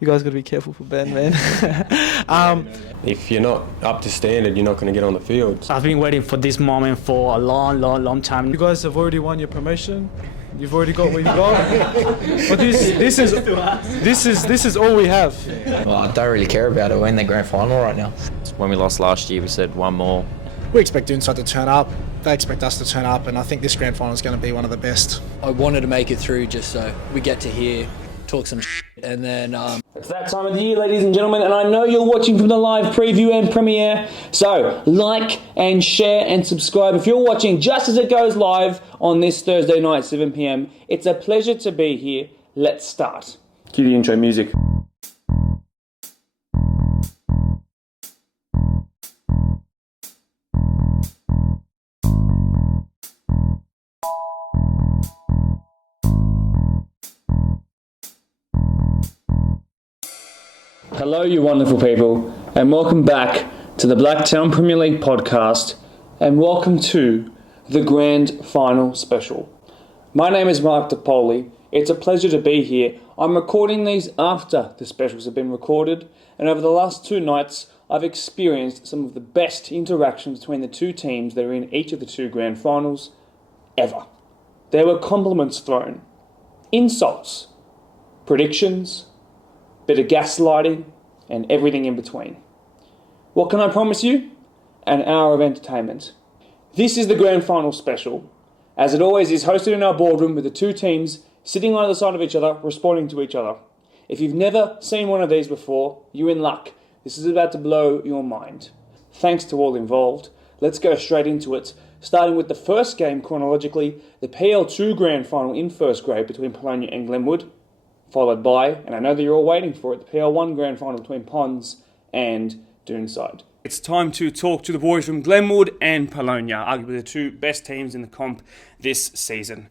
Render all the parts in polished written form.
You guys got to be careful for Ben, man. If you're not up to standard, you're not going to get on the field. I've been waiting for this moment for a long time. You guys have already won your promotion. You've already got what you got. But this is all we have. Well, I don't really care about it. We're in the grand final right now. When we lost last year, we said one more. We expect Doonside to turn up. They expect us to turn up, and I think this grand final is going to be one of the best. I wanted to make it through just so we get to hear, talk some shit, and then... It's that time of the year, ladies and gentlemen, and I know you're watching from the live preview and premiere, so like and share and subscribe. If you're watching just as it goes live on this Thursday night, 7 p.m, it's a pleasure to be here. Let's start. Cue the intro music. Hello, you wonderful people, and welcome back to the Blacktown Premier League podcast, and welcome to the Grand Final Special. My name is 𝙂𝙍𝘼𝙉𝘼𝙇. It's a pleasure to be here. I'm recording these after the specials have been recorded, and over the last two nights, I've experienced some of the best interactions between the two teams that are in each of the two Grand Finals ever. There were compliments thrown, insults, predictions, bit of gaslighting, and everything in between. What can I promise you? An hour of entertainment. This is the Grand Final Special, as it always is, hosted in our boardroom with the two teams sitting on either side of each other, responding to each other. If you've never seen one of these before, you're in luck. This is about to blow your mind. Thanks to all involved. Let's go straight into it, starting with the first game chronologically, the PL2 Grand Final in first grade between Paulownia and Glenwood, followed by, and I know that you're all waiting for it, the PL1 Grand Final between Ponds and Doonside. It's time to talk to the boys from Glenwood and Paulownia, arguably the two best teams in the comp this season.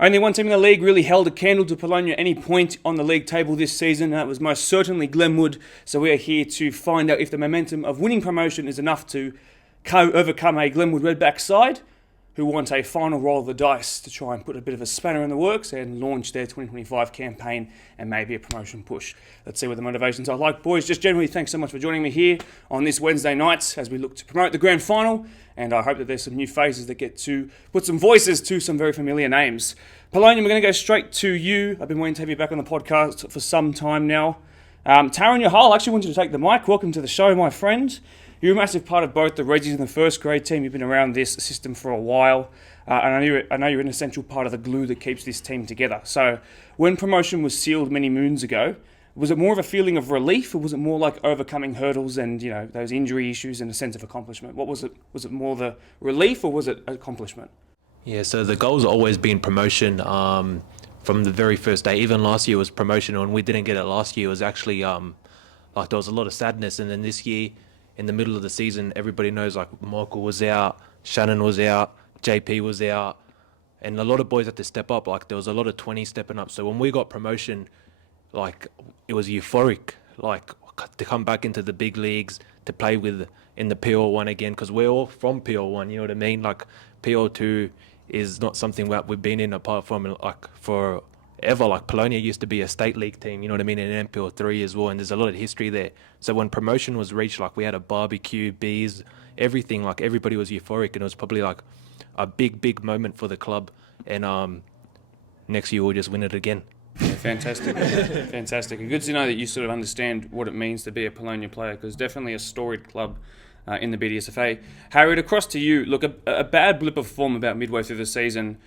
Only one team in the league really held a candle to Paulownia at any point on the league table this season, and that was most certainly Glenwood, so we are here to find out if the momentum of winning promotion is enough to overcome a Glenwood Redback side, who want a final roll of the dice to try and put a bit of a spanner in the works and launch their 2025 campaign and maybe a promotion push. Let's see what the motivations are like. Boys, just generally, thanks so much for joining me here on this Wednesday night as we look to promote the grand final, and I hope that there's some new faces that get to put some voices to some very familiar names. Paulownia, we're going to go straight to you. I've been waiting to have you back on the podcast for some time now. Taran Yahal, I actually want you to take the mic. Welcome to the show, my friend. You're a massive part of both the Reggies and the first grade team. You've been around this system for a while. And I know you're an essential part of the glue that keeps this team together. So when promotion was sealed many moons ago, was it more of a feeling of relief, or was it more like overcoming hurdles and, you know, those injury issues and a sense of accomplishment? What was it? Was it more the relief, or was it accomplishment? Yeah, so the goal's always been promotion from the very first day. Even last year was promotion. When we didn't get it last year, it was actually like there was a lot of sadness. And then this year, in the middle of the season, everybody knows like Michael was out, Shannon was out, JP was out, and a lot of boys had to step up. Like there was a lot of 20s stepping up. So when we got promotion, like it was euphoric, like to come back into the big leagues, to play with in the PL1 again, because we're all from PL1, you know what I mean? Like PL2 is not something that we've been in apart from like forever. Like Paulownia used to be a state league team, you know what I mean, and NPL3 as well, and there's a lot of history there. So when promotion was reached, like we had a barbecue, beers, everything, like everybody was euphoric, and it was probably like a big moment for the club. And next year we'll just win it again. Yeah, fantastic. Fantastic. And good to know that you sort of understand what it means to be a Paulownia player, because definitely a storied club in the BDSFA. Harriet, across to you. Look, a bad blip of form about midway through the season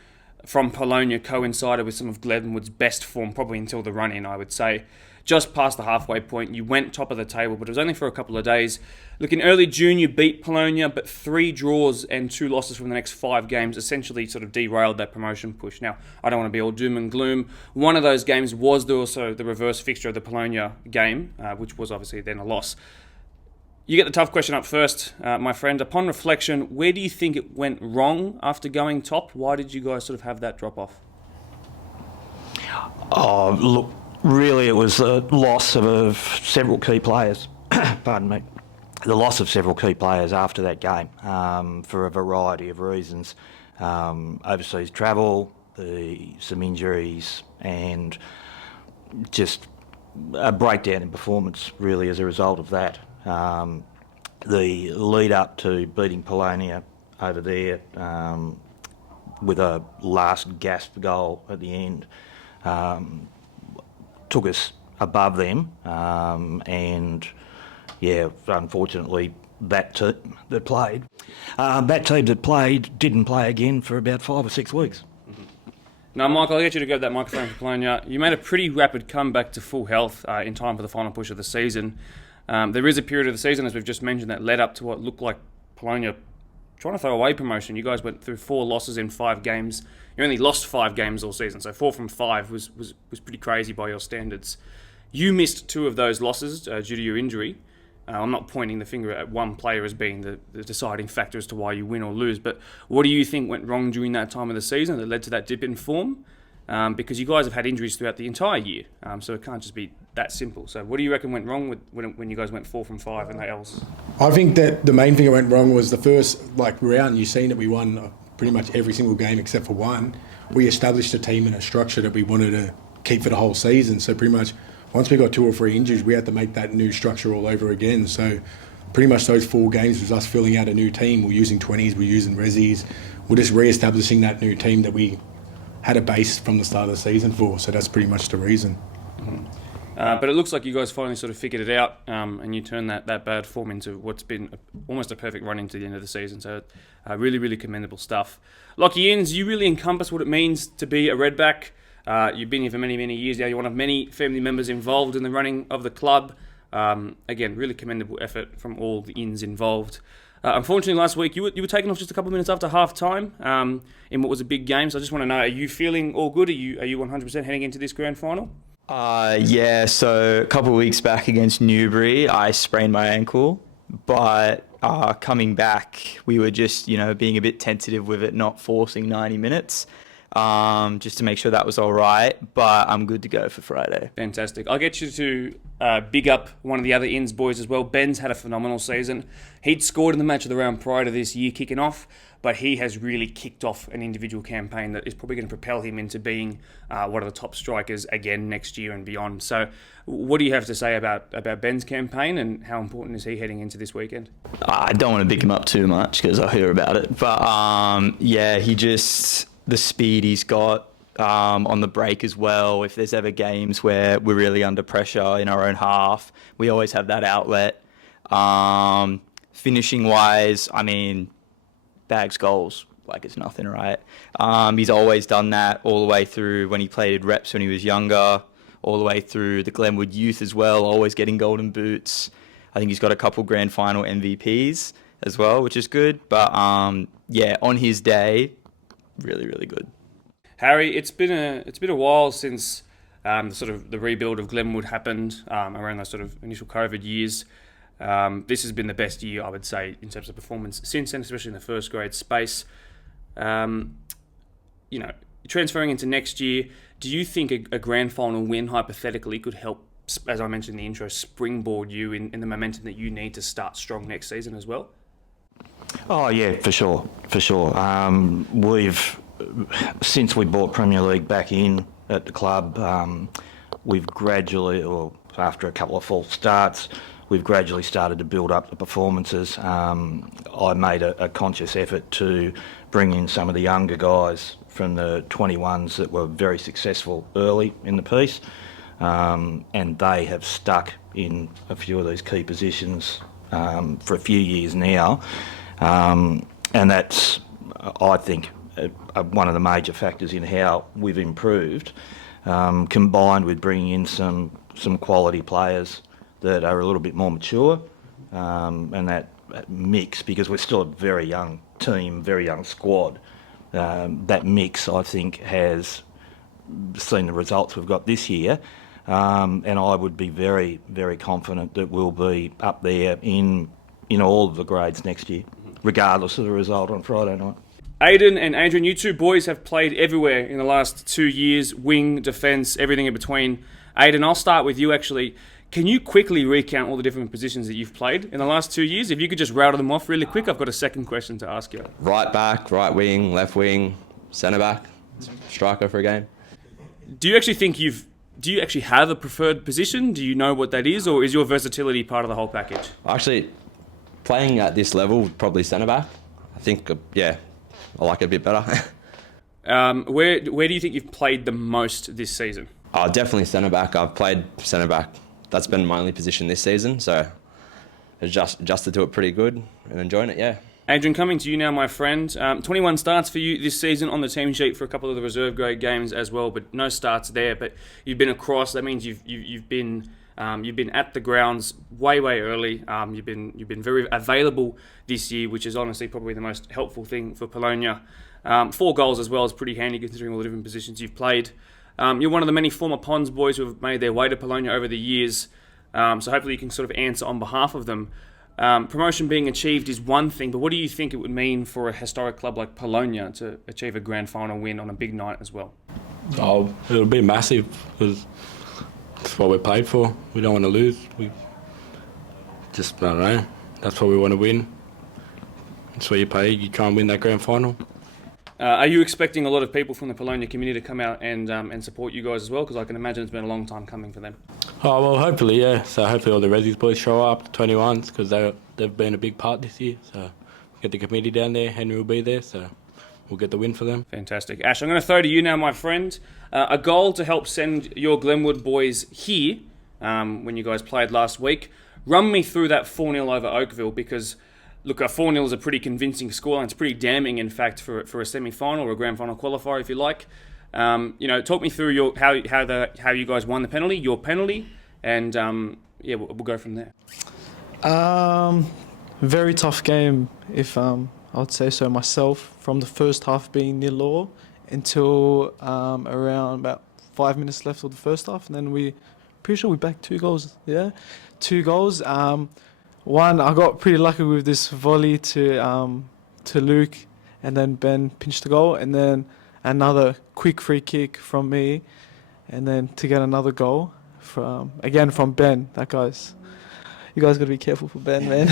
from Paulownia coincided with some of Glenwood's best form, probably until the run-in, I would say. Just past the halfway point, you went top of the table, but it was only for a couple of days. Look, in early June, you beat Paulownia, but 3 draws and 2 losses from the next 5 games essentially sort of derailed that promotion push. Now, I don't want to be all doom and gloom. One of those games was also the reverse fixture of the Paulownia game, which was obviously then a loss. You get the tough question up first, my friend. Upon reflection, where do you think it went wrong after going top? Why did you guys sort of have that drop-off? Oh, look, really it was the loss of several key players. Pardon me. The loss of several key players after that game for a variety of reasons. Overseas travel, some injuries, and just a breakdown in performance really as a result of that. The lead up to beating Polonia over there with a last gasp goal at the end took us above them, and yeah, unfortunately that team that played didn't play again for about 5 or 6 weeks. Now, Michael, I'll get you to grab that microphone for Polonia. You made a pretty rapid comeback to full health in time for the final push of the season. There is a period of the season, as we've just mentioned, that led up to what looked like Polonia trying to throw away promotion. You guys went through 4 losses in 5 games. You only lost 5 games all season, so 4 from 5 was pretty crazy by your standards. You missed 2 of those losses due to your injury. I'm not pointing the finger at one player as being the deciding factor as to why you win or lose, but what do you think went wrong during that time of the season that led to that dip in form? Because you guys have had injuries throughout the entire year, so it can't just be that simple. So what do you reckon went wrong when you guys went 4 from 5 and that else? I think that the main thing that went wrong was the first round. You've seen that we won pretty much every single game except for one. We established a team and a structure that we wanted to keep for the whole season. So pretty much once we got 2 or 3 injuries, we had to make that new structure all over again. So pretty much those 4 games was us filling out a new team. We're using 20s, we're using resis. We're just re-establishing that new team that we had a base from the start of the season for. So that's pretty much the reason. But it looks like you guys finally sort of figured it out, and you turned that bad form into what's been almost a perfect run into the end of the season. So really, really commendable stuff. Lachie Inns, you really encompass what it means to be a Redback. You've been here for many, many years now. You're one of many family members involved in the running of the club. Again, really commendable effort from all the Inns involved. Unfortunately, last week you were taken off just a couple of minutes after half time in what was a big game. So I just want to know, are you feeling all good? Are you 100% heading into this grand final? Yeah, so a couple of weeks back against Newbury, I sprained my ankle, but coming back, we were just, being a bit tentative with it, not forcing 90 minutes, just to make sure that was all right, but I'm good to go for Friday. Fantastic. I'll get you to big up one of the other Inns boys as well. Ben's had a phenomenal season. He'd scored in the match of the round prior to this year kicking off, but he has really kicked off an individual campaign that is probably going to propel him into being one of the top strikers again next year and beyond. So what do you have to say about Ben's campaign, and how important is he heading into this weekend? I don't want to big him up too much because I hear about it, but the speed he's got on the break as well. If there's ever games where we're really under pressure in our own half, we always have that outlet. Finishing wise, bags goals like it's nothing, right? He's always done that all the way through when he played reps when he was younger, all the way through the Glenwood youth as well, always getting golden boots. I think he's got a couple grand final MVPs as well, which is good. But on his day, really, really good. Harry, it's been a while since the rebuild of Glenwood happened around those sort of initial COVID years. This has been the best year, I would say, in terms of performance since then, especially in the first grade space. Transferring into next year, do you think a grand final win, hypothetically, could help, as I mentioned in the intro, springboard you in the momentum that you need to start strong next season as well? Oh yeah, for sure. Since we brought Premier League back in at the club, we've gradually, or after a couple of false starts, we've gradually started to build up the performances. I made a conscious effort to bring in some of the younger guys from the 21s that were very successful early in the piece, and they have stuck in a few of these key positions for a few years now, and that's, I think, one of the major factors in how we've improved, combined with bringing in some quality players that are a little bit more mature, and that mix, because we're still a very young team, very young squad, that mix, I think, has seen the results we've got this year, and I would be very, very confident that we'll be up there in all of the grades next year, regardless of the result on Friday night. Aiden and Adrian, you two boys have played everywhere in the last 2 years, wing, defence, everything in between. Aiden, I'll start with you actually. Can you quickly recount all the different positions that you've played in the last 2 years? If you could just rattle them off really quick, I've got a second question to ask you. Right back, right wing, centre back, striker for a game. Do you actually think you've do you actually have a preferred position? Do you know what that is, or is your versatility part of the whole package? Actually, playing at this level, probably centre back. I think, I like it a bit better. Where do you think you've played the most this season? Oh, definitely centre back. I've played centre back. That's been my only position this season, so adjusted to it pretty good and enjoying it, yeah. Adrian, coming to you now, my friend. 21 starts for you this season on the team sheet for a couple of the reserve grade games as well, but no starts there. But you've been across. That means you've been at the grounds way early. You've been very available this year, which is honestly probably the most helpful thing for Polonia. 4 goals as well is pretty handy considering all the different positions you've played. You're one of the many former Pons boys who have made their way to Polonia over the years. So hopefully you can sort of answer on behalf of them. Promotion being achieved is one thing, but what do you think it would mean for a historic club like Polonia to achieve a grand final win on a big night as well? Oh, it'll be massive because it's what we paid for. We don't want to lose. We just, I don't know, that's what we want to win. That's what you pay. You try and win that grand final. Are you expecting a lot of people from the Polonia community to come out and support you guys as well? Because I can imagine it's been a long time coming for them. Oh, well, hopefully, yeah. So hopefully all the Resi's boys show up, the 21s, because they've been a big part this year. So get the committee down there. Henry will be there, so we'll get the win for them. Fantastic. Ash, I'm going to throw to you now, my friend. A goal to help send your Glenwood boys here when you guys played last week. Run me through that 4-0 over Oakville, because look, a 4-0 is a pretty convincing score, and it's pretty damning, in fact, for a semi-final or a grand final qualifier, if you like. Talk me through how you guys won the penalty, your penalty, and we'll go from there. Very tough game, if I would say so myself. From the first half being 0-0 until around about 5 minutes left of the first half, and then pretty sure we backed 2 goals. Yeah, 2 goals. One, I got pretty lucky with this volley to Luke, and then Ben pinched the goal, and then another quick free kick from me, and then to get another goal from Ben. You guys got to be careful for Ben, man.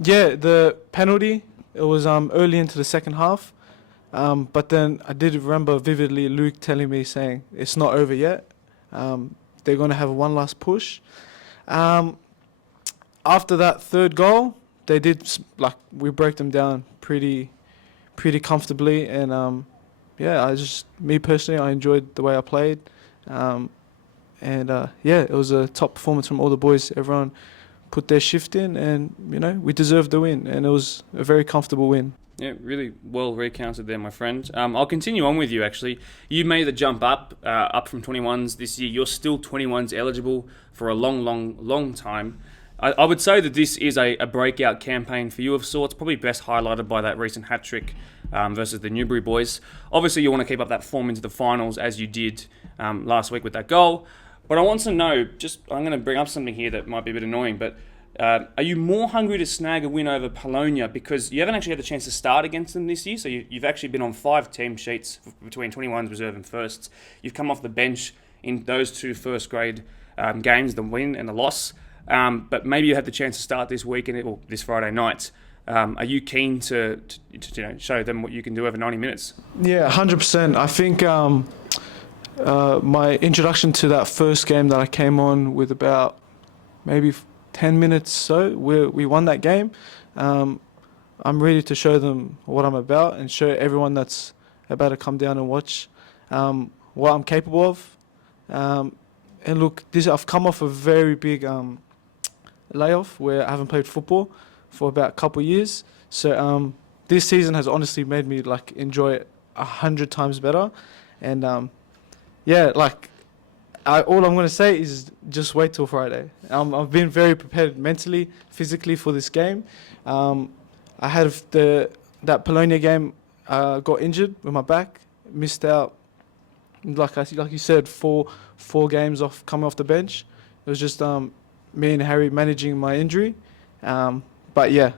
The penalty, it was early into the second half, but then I did remember vividly Luke telling me, saying it's not over yet. They're going to have one last push. After that third goal, they did we broke them down pretty comfortably, and me personally, I enjoyed the way I played, it was a top performance from all the boys. Everyone put their shift in, and we deserved the win, and it was a very comfortable win. Yeah, really well recounted there, my friend. I'll continue on with you, actually. You made the jump up from 21s this year. You're still 21s eligible for a long time. I would say that this is a breakout campaign for you of sorts, probably best highlighted by that recent hat-trick versus the Newbury boys. Obviously, you want to keep up that form into the finals, as you did last week with that goal. But I want to know, I'm going to bring up something here that might be a bit annoying, but are you more hungry to snag a win over Polonia because you haven't actually had the chance to start against them this year? So you've actually been on 5 team sheets between 21s, reserve and firsts. You've come off the bench in those 2 first grade games, the win and the loss. But maybe you had the chance to start this weekend or this Friday night. Are you keen to show them what you can do over 90 minutes? Yeah, 100%. I think my introduction to that first game that I came on with about maybe 10 minutes we won that game. I'm ready to show them what I'm about and show everyone that's about to come down and watch what I'm capable of. And look, I've come off a very big layoff where I haven't played football for about a couple of years. So this season has honestly made me enjoy it 100 times better. And all I'm going to say is just wait till Friday. I've been very prepared mentally, physically for this game. I had that Polonia game, got injured with my back, missed out. Like you said, four games coming off the bench. It was just me and Harry managing my injury. But yeah,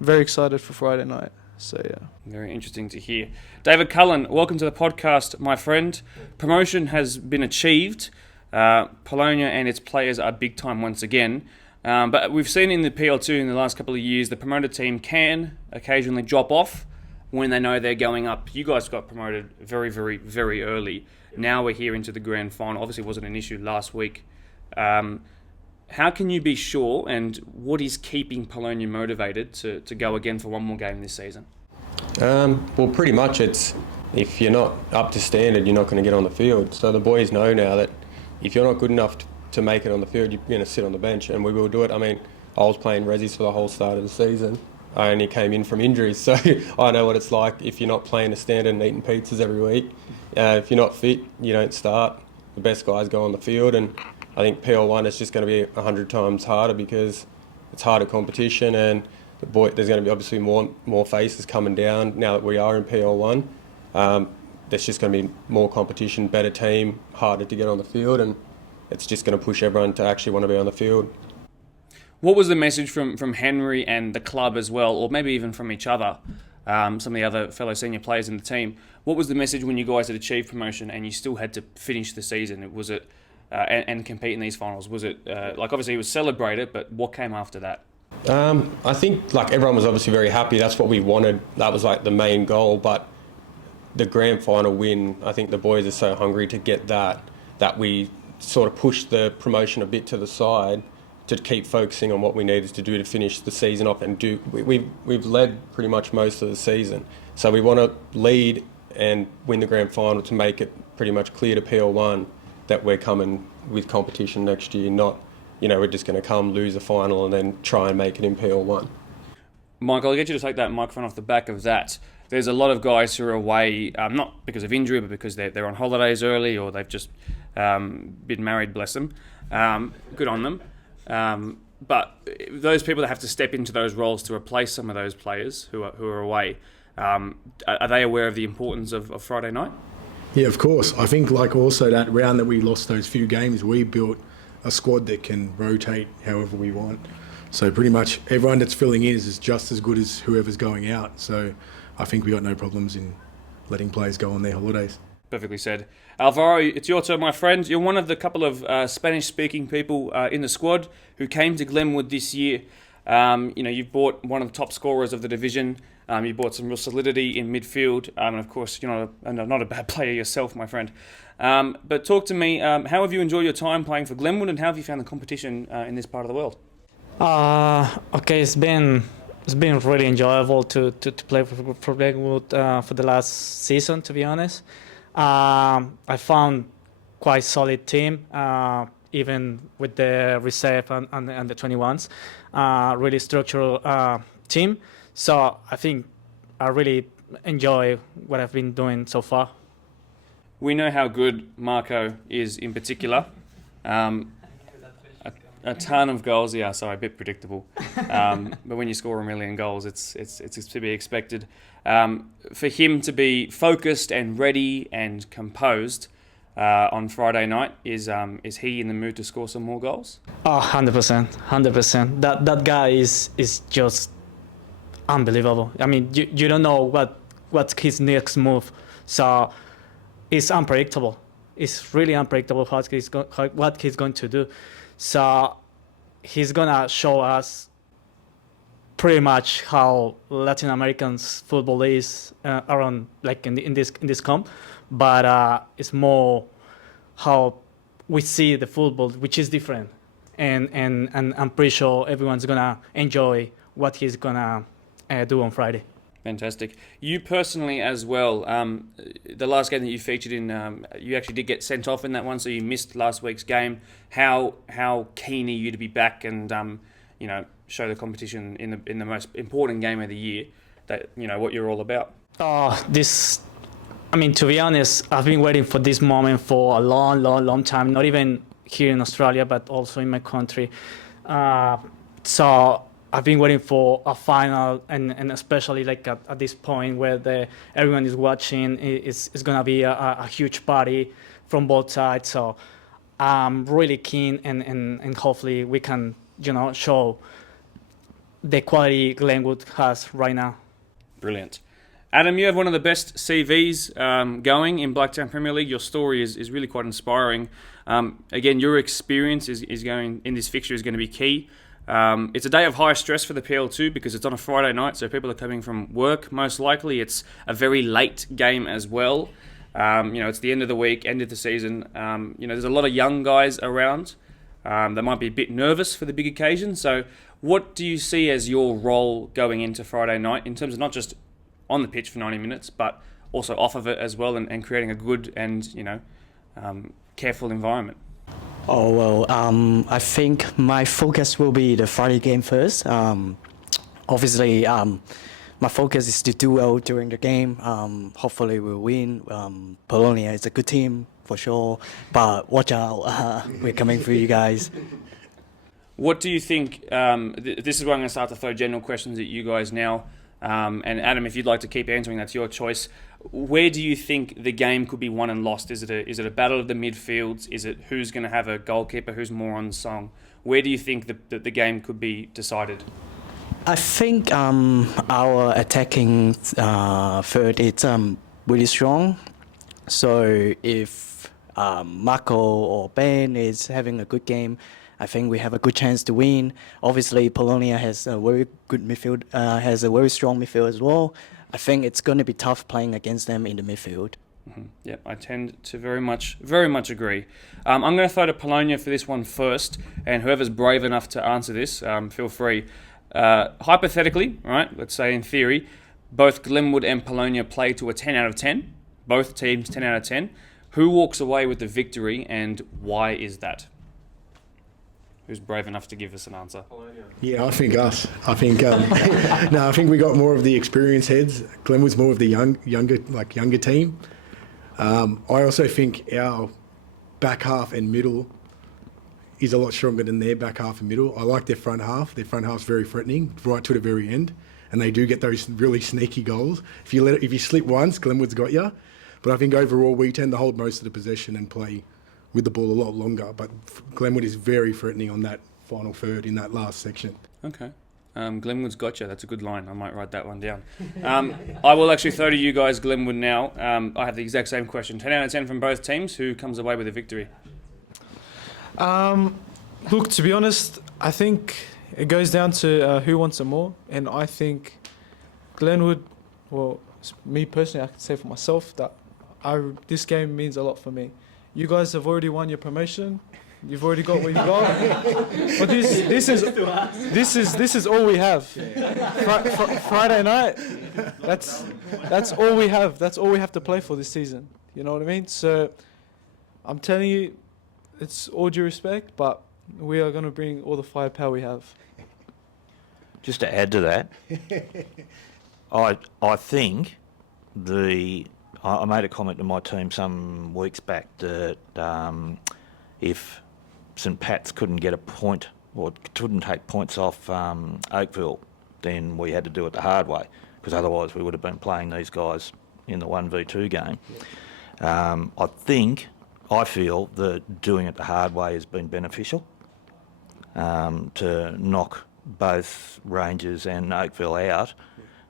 very excited for Friday night. So yeah. Very interesting to hear. David Cullen, welcome to the podcast, my friend. Promotion has been achieved. Polonia and its players are big time once again. But we've seen in the PL2 in the last couple of years, the promoted team can occasionally drop off when they know they're going up. You guys got promoted very, very, very early. Now we're here into the grand final. Obviously, it wasn't an issue last week. How can you be sure, and what is keeping Paulownia motivated to go again for one more game this season? Well, pretty much it's, if you're not up to standard, you're not going to get on the field. So the boys know now that if you're not good enough to make it on the field, you're going to sit on the bench, and we will do it. I mean, I was playing resis for the whole start of the season. I only came in from injuries, so I know what it's like if you're not playing a standard and eating pizzas every week. If you're not fit, you don't start. The best guys go on the field, and I think PL1 is just going to be 100 times harder because it's harder competition, and there's going to be obviously more faces coming down now that we are in PL1. There's just going to be more competition, better team, harder to get on the field, and it's just going to push everyone to actually want to be on the field. What was the message from Henry and the club as well, or maybe even from each other, some of the other fellow senior players in the team? What was the message when you guys had achieved promotion and you still had to finish the season? Was it and compete in these finals? Was it like, obviously it was celebrated, but what came after that? I think like everyone was obviously very happy. That's what we wanted. That was like the main goal. But the grand final win, I think the boys are so hungry to get that we sort of pushed the promotion a bit to the side to keep focusing on what we needed to do to finish the season off and do. We've led pretty much most of the season, so we want to lead and win the grand final to make it pretty much clear to PL1 that we're coming with competition next year. Not, we're just going to come lose a final and then try and make it in PL1. Michael, I'll get you to take that microphone off the back of that. There's a lot of guys who are away, not because of injury, but because they're on holidays early or they've just been married, bless them. Good on them. But those people that have to step into those roles to replace some of those players who are away, are they aware of the importance of Friday night? Yeah, of course. I think like also that round that we lost those few games, we built a squad that can rotate however we want. So pretty much everyone that's filling in is just as good as whoever's going out. So I think we got no problems in letting players go on their holidays. Perfectly said. Alvaro, it's your turn, my friend. You're one of the couple of Spanish-speaking people in the squad who came to Glenwood this year. You've brought one of the top scorers of the division. You brought some real solidity in midfield. And of course, you're not a bad player yourself, my friend. But talk to me, how have you enjoyed your time playing for Glenwood, and how have you found the competition in this part of the world? Okay, it's been really enjoyable to play for Glenwood for the last season, to be honest. I found quite solid team, even with the reserve and the 21s. Really structural team. So I think I really enjoy what I've been doing so far. We know how good Marco is in particular. A ton of goals, yeah, sorry, a bit predictable. But when you score 1 million goals, it's to be expected. For him to be focused and ready and composed on Friday night, is he in the mood to score some more goals? Oh, 100%. That guy is just unbelievable. I mean, you don't know what's his next move, so it's unpredictable. It's really unpredictable what he's going to do. So he's gonna show us pretty much how Latin Americans football is around, like in this comp, but it's more how we see the football, which is different, and I'm pretty sure everyone's gonna enjoy what he's gonna do on Friday. Fantastic. You personally as well, the last game that you featured in, you actually did get sent off in that one, so you missed last week's game. How keen are you to be back and show the competition in the most important game of the year, that what you're all about? To be honest, I've been waiting for this moment for a long time. Not even here in Australia, but also in my country. So I've been waiting for a final, and especially like at this point where everyone is watching, it's going to be a huge party from both sides. So I'm really keen, and hopefully we can, show the quality Glenwood has right now. Brilliant. Adam, you have one of the best CVs going in Blacktown Premier League. Your story is really quite inspiring. Again, your experience is going in this fixture is going to be key. It's a day of high stress for the PL2 because it's on a Friday night, so people are coming from work. Most likely, it's a very late game as well. It's the end of the week, end of the season. There's a lot of young guys around. They might be a bit nervous for the big occasion. So what do you see as your role going into Friday night in terms of not just on the pitch for 90 minutes, but also off of it as well, and creating a good and, careful environment? Oh, well, I think my focus will be the Friday game first. Obviously, my focus is to do well during the game. Hopefully we'll win. Polonia is a good team for sure, but watch out, we're coming for you guys. What do you think, this is where I'm going to start to throw general questions at you guys now, and Adam, if you'd like to keep answering, that's your choice. Where do you think the game could be won and lost? Is it a battle of the midfields? Is it who's going to have a goalkeeper, who's more on song? Where do you think the game could be decided? I think our attacking third is really strong. So if Marco or Ben is having a good game, I think we have a good chance to win. Obviously, Polonia has a very good midfield, has a very strong midfield as well. I think it's going to be tough playing against them in the midfield. Mm-hmm. Yep, I tend to very much agree. I'm going to throw to Polonia for this one first, and whoever's brave enough to answer this, feel free. Hypothetically, right, let's say in theory, both Glenwood and Polonia play to a 10 out of 10. Both teams 10 out of 10. Who walks away with the victory, and why is that? Who's brave enough to give us an answer? Yeah, I think us. I think I think we got more of the experienced heads. Glenwood's more of the younger team. I also think our back half and middle is a lot stronger than their back half and middle. I like their front half. Their front half's very threatening, right to the very end, and they do get those really sneaky goals. If you slip once, Glenwood's got you. But I think overall we tend to hold most of the possession and play with the ball a lot longer. But Glenwood is very threatening on that final third in that last section. Okay. Glenwood's got you. That's a good line. I might write that one down. I will actually throw to you guys Glenwood now. I have the exact same question. 10 out of 10 from both teams. Who comes away with a victory? Look, to be honest, I think it goes down to who wants it more. And I think Glenwood, well, me personally, I can say for myself that this game means a lot for me. You guys have already won your promotion. You've already got what you've got. But this is all we have. Friday night, that's all we have. That's all we have to play for this season. You know what I mean? So I'm telling you, it's all due respect, but we are going to bring all the firepower we have. Just to add to that, I think I made a comment to my team some weeks back that if St Pat's couldn't get a point or couldn't take points off Oakville, then we had to do it the hard way, because otherwise we would have been playing these guys in the 1v2 game. I feel that doing it the hard way has been beneficial to knock both Rangers and Oakville out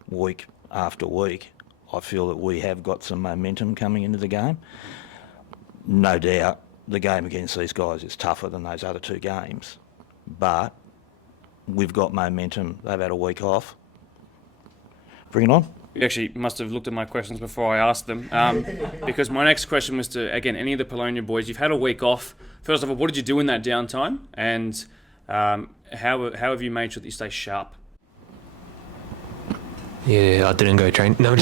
week after week. I feel that we have got some momentum coming into the game. No doubt the game against these guys is tougher than those other two games, but we've got momentum. They've had a week off. Bring it on. You actually must have looked at my questions before I asked them, because my next question was to, again, any of the Polonia boys. You've had a week off. First of all, what did you do in that downtime, and how have you made sure that you stay sharp? Yeah, I didn't go train. No.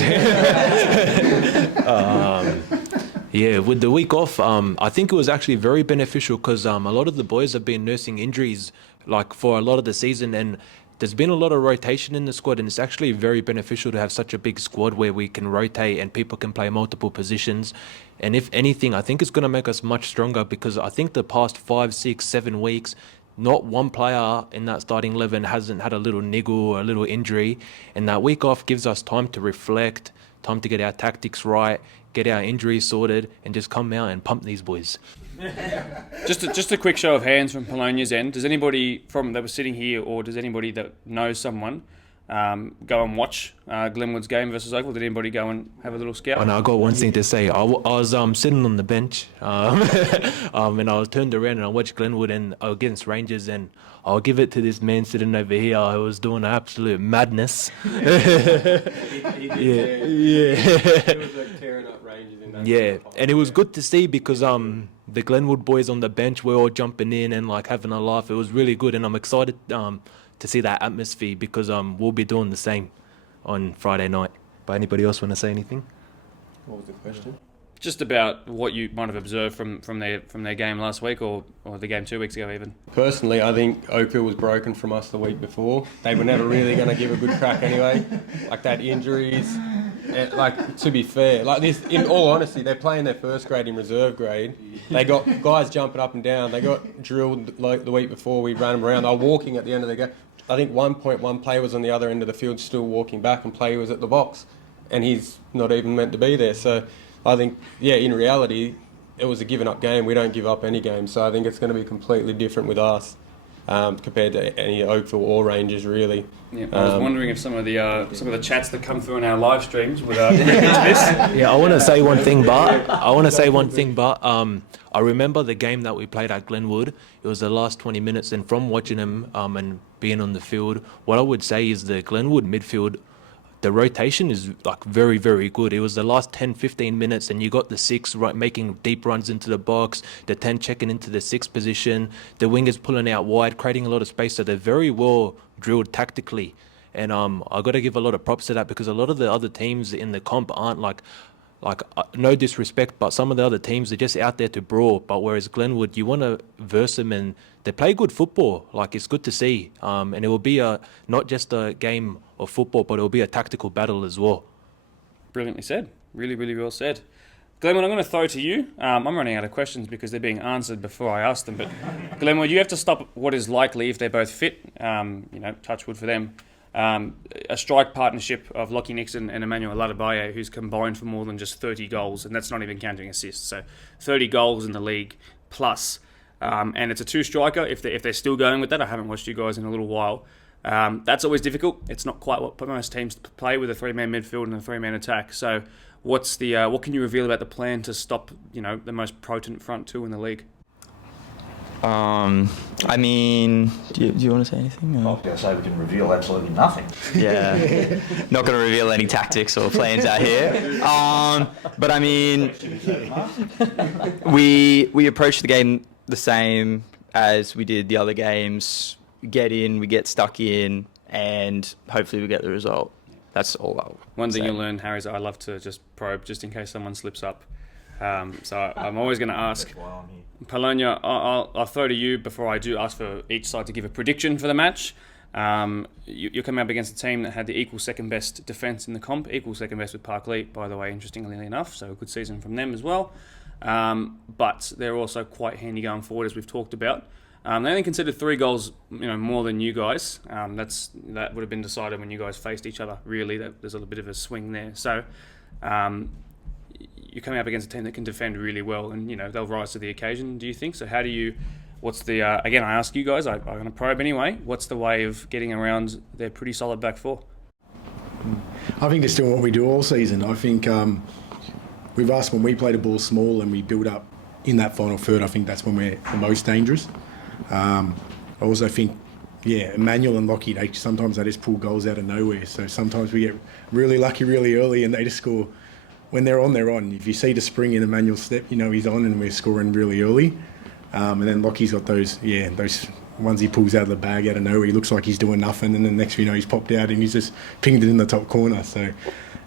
Yeah, with the week off, I think it was actually very beneficial because a lot of the boys have been nursing injuries like for a lot of the season, and there's been a lot of rotation in the squad, and it's actually very beneficial to have such a big squad where we can rotate and people can play multiple positions. And if anything, I think it's going to make us much stronger, because I think the past 5, 6, 7 weeks, not one player in that starting 11 hasn't had a little niggle or a little injury, and that week off gives us time to reflect, time to get our tactics right, get our injuries sorted, and just come out and pump these boys. Just a quick show of hands from Polonia's end. Does anybody that was sitting here, or does anybody that knows someone, go and watch Glenwood's game versus Oakville? Did anybody go and have a little scout? And I got one thing to say. I was sitting on the bench, and I was turned around and I watched Glenwood and against Rangers, and I'll give it to this man sitting over here who was doing absolute madness. He was like tearing up Rangers. Yeah, and it was good to see because the Glenwood boys on the bench were all jumping in and like having a laugh. It was really good, and I'm excited to see that atmosphere because we'll be doing the same on Friday night. But anybody else want to say anything? What was the question? Just about what you might have observed from their game last week or the game 2 weeks ago even. Personally, I think Oakville was broken from us the week before. They were never really going to give a good crack anyway. Like, that injuries. And, like, to be fair, like this, in all honesty, they're playing their first grade in reserve grade. They got guys jumping up and down. They got drilled like the week before. We ran them around. They were walking at the end of the game. I think 1.1 player was on the other end of the field still walking back, and player was at the box. And he's not even meant to be there. So I think, yeah, in reality, it was a given up game. We don't give up any game. So I think it's going to be completely different with us compared to any Oakville or Rangers, really. Yeah, I was wondering if some of the chats that come through in our live streams would into this. Yeah, I want to say one thing, but I remember the game that we played at Glenwood. It was the last 20 minutes, and from watching them and being on the field, what I would say is the Glenwood midfield, the rotation is like very, very good. It was the last 10, 15 minutes, and you got the 6 making deep runs into the box, the 10 checking into the 6 position, the wingers pulling out wide, creating a lot of space. So they're very well drilled tactically. And I got to give a lot of props to that because a lot of the other teams in the comp aren't like no disrespect, but some of the other teams are just out there to brawl. But whereas Glenwood, you want to verse them, and they play good football. Like, it's good to see. And it will be not just a game of football, but it will be a tactical battle as well. Brilliantly said. Really, really well said. Glenwood, I'm going to throw to you. I'm running out of questions because they're being answered before I ask them. But Glenwood, you have to stop what is likely, if they're both fit, touch wood for them, a strike partnership of Lachie Nixon and Emmanuel 𝙂𝙍𝘼𝙍, who's combined for more than just 30 goals, and that's not even counting assists. So 30 goals in the league plus. And it's a 2-striker. If they're still going with that, I haven't watched you guys in a little while. That's always difficult. It's not quite what most teams play with a 3-man midfield and a 3-man attack. So what can you reveal about the plan to stop the most potent front 2 in the league? I mean, do you want to say anything? I was going to say we can reveal absolutely nothing. Yeah, not going to reveal any tactics or plans out here. But I mean, we approach the game the same as we did the other games. We get in, we get stuck in, and hopefully we get the result. That's all. One thing you'll learn, Harry, is I love to just probe just in case someone slips up. So I'm always going to ask. Polonia, I'll throw to you before I do ask for each side to give a prediction for the match. You're coming up against a team that had the equal second best defence in the comp, equal second best with Parklea, by the way, interestingly enough, so a good season from them as well. But they're also quite handy going forward, as we've talked about. They only conceded 3 goals, more than you guys. That would have been decided when you guys faced each other. Really, there's a little bit of a swing there. So you're coming up against a team that can defend really well, and they'll rise to the occasion. Do you think so? How do you? What's the? Again, I ask you guys. I'm going to probe anyway. What's the way of getting around their pretty solid back 4? I think it's doing what we do all season. I think we've asked when we play the ball small and we build up in that final third. I think that's when we're the most dangerous. I also think, Emmanuel and Lachie, sometimes they just pull goals out of nowhere. So sometimes we get really lucky really early and they just score. When they're on, they're on. If you see the spring in Emmanuel's step, he's on, and we're scoring really early. And then Lachie's got those ones he pulls out of the bag out of nowhere. He looks like he's doing nothing, and then next thing you know, he's popped out and he's just pinged it in the top corner. So,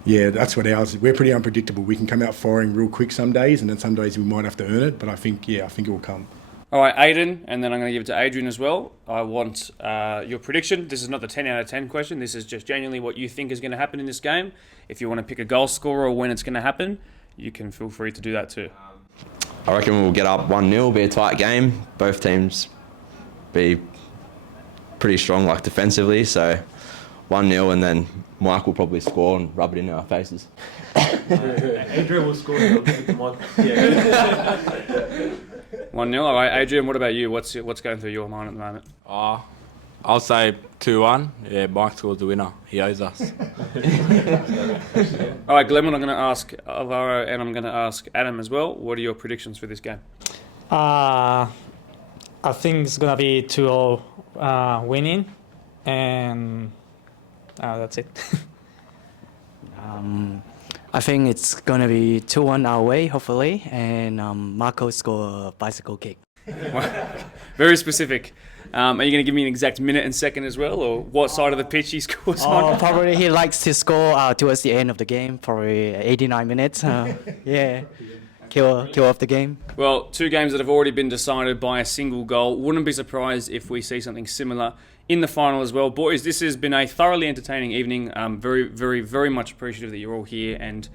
that's what ours is. We're pretty unpredictable. We can come out firing real quick some days, and then some days we might have to earn it. But I think it will come. All right, Aiden, and then I'm going to give it to Adrian as well. I want your prediction. This is not the 10 out of 10 question. This is just genuinely what you think is going to happen in this game. If you want to pick a goal scorer or when it's going to happen, you can feel free to do that too. I reckon we'll get up 1-0, be a tight game. Both teams be pretty strong, defensively. So 1-0, and then Mike will probably score and rub it in our faces. Adrian will score. And I'll give it to Mike. 1-0. All right, Adrian, what about you? What's going through your mind at the moment? I'll say 2-1. Yeah, Mike scores the winner. He owes us. All right, Glenn, I'm going to ask Alvaro and I'm going to ask Adam as well. What are your predictions for this game? I think it's going to be 2-0 winning, and that's it. I think it's going to be 2-1 our way, hopefully, and Marco score a bicycle kick. Very specific. Are you going to give me an exact minute and second as well, or what side of the pitch he scores on? Probably he likes to score towards the end of the game, probably 89 minutes. Yeah, kill off the game. Well, 2 games that have already been decided by a single goal. Wouldn't be surprised if we see something similar in the final as well. Boys, this has been a thoroughly entertaining evening. Very, very, very much appreciative that you're all here, and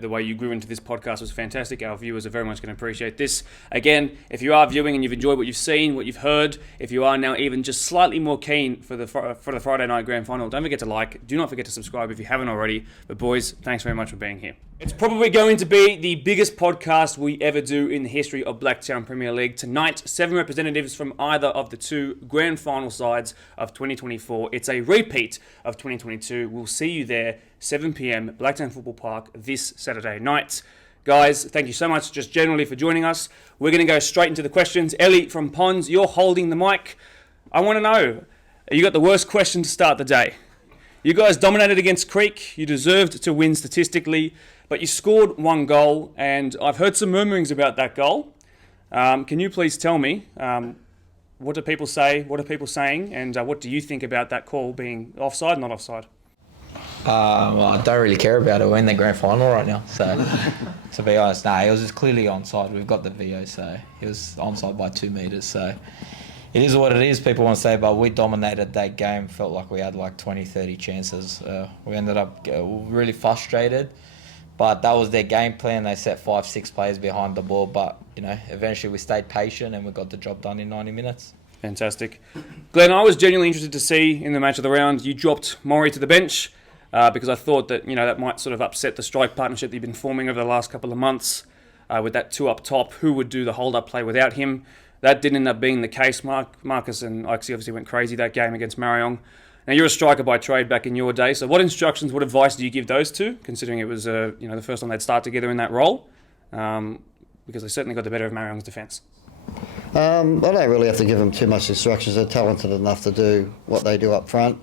the way you grew into this podcast was fantastic. Our viewers are very much going to appreciate this. Again, if you are viewing and you've enjoyed what you've seen, what you've heard, if you are now even just slightly more keen for the Friday night grand final, don't forget to like. Do not forget to subscribe if you haven't already. But boys, thanks very much for being here. It's probably going to be the biggest podcast we ever do in the history of Blacktown Premier League. Tonight, 7 representatives from either of the 2 grand final sides of 2024. It's a repeat of 2022. We'll see you there, 7 p.m, Blacktown Football Park this Saturday night. Guys, thank you so much just generally for joining us. We're going to go straight into the questions. Ellie from Ponds, you're holding the mic. I want to know, you got the worst question to start the day. You guys dominated against Creek. You deserved to win statistically, but you scored 1 goal, and I've heard some murmurings about that goal. Can you please tell me, what do people say? What are people saying? And what do you think about that call being offside, not offside? Well, I don't really care about it. We're in the grand final right now, so to be honest, it was just clearly onside. We've got the VO, so it was onside by 2 metres. So it is what it is. People want to say, but we dominated that game. Felt like we had like 20, 30 chances. We ended up really frustrated, but that was their game plan. They set 5, 6 players behind the ball, but eventually we stayed patient and we got the job done in 90 minutes. Fantastic. Glenn, I was genuinely interested to see in the match of the round, you dropped Maury to the bench because I thought that that might sort of upset the strike partnership that you've been forming over the last couple of months with that 2 up top. Who would do the hold-up play without him? That didn't end up being the case. Marcus and 𝙂𝙍𝘼𝙉𝘼𝙍 obviously went crazy that game against Mariong. Now, you're a striker by trade back in your day, so what instructions, what advice do you give those two, considering it was the first time they'd start together in that role? Because they certainly got the better of Mariong's defence. I don't really have to give them too much instructions. They're talented enough to do what they do up front.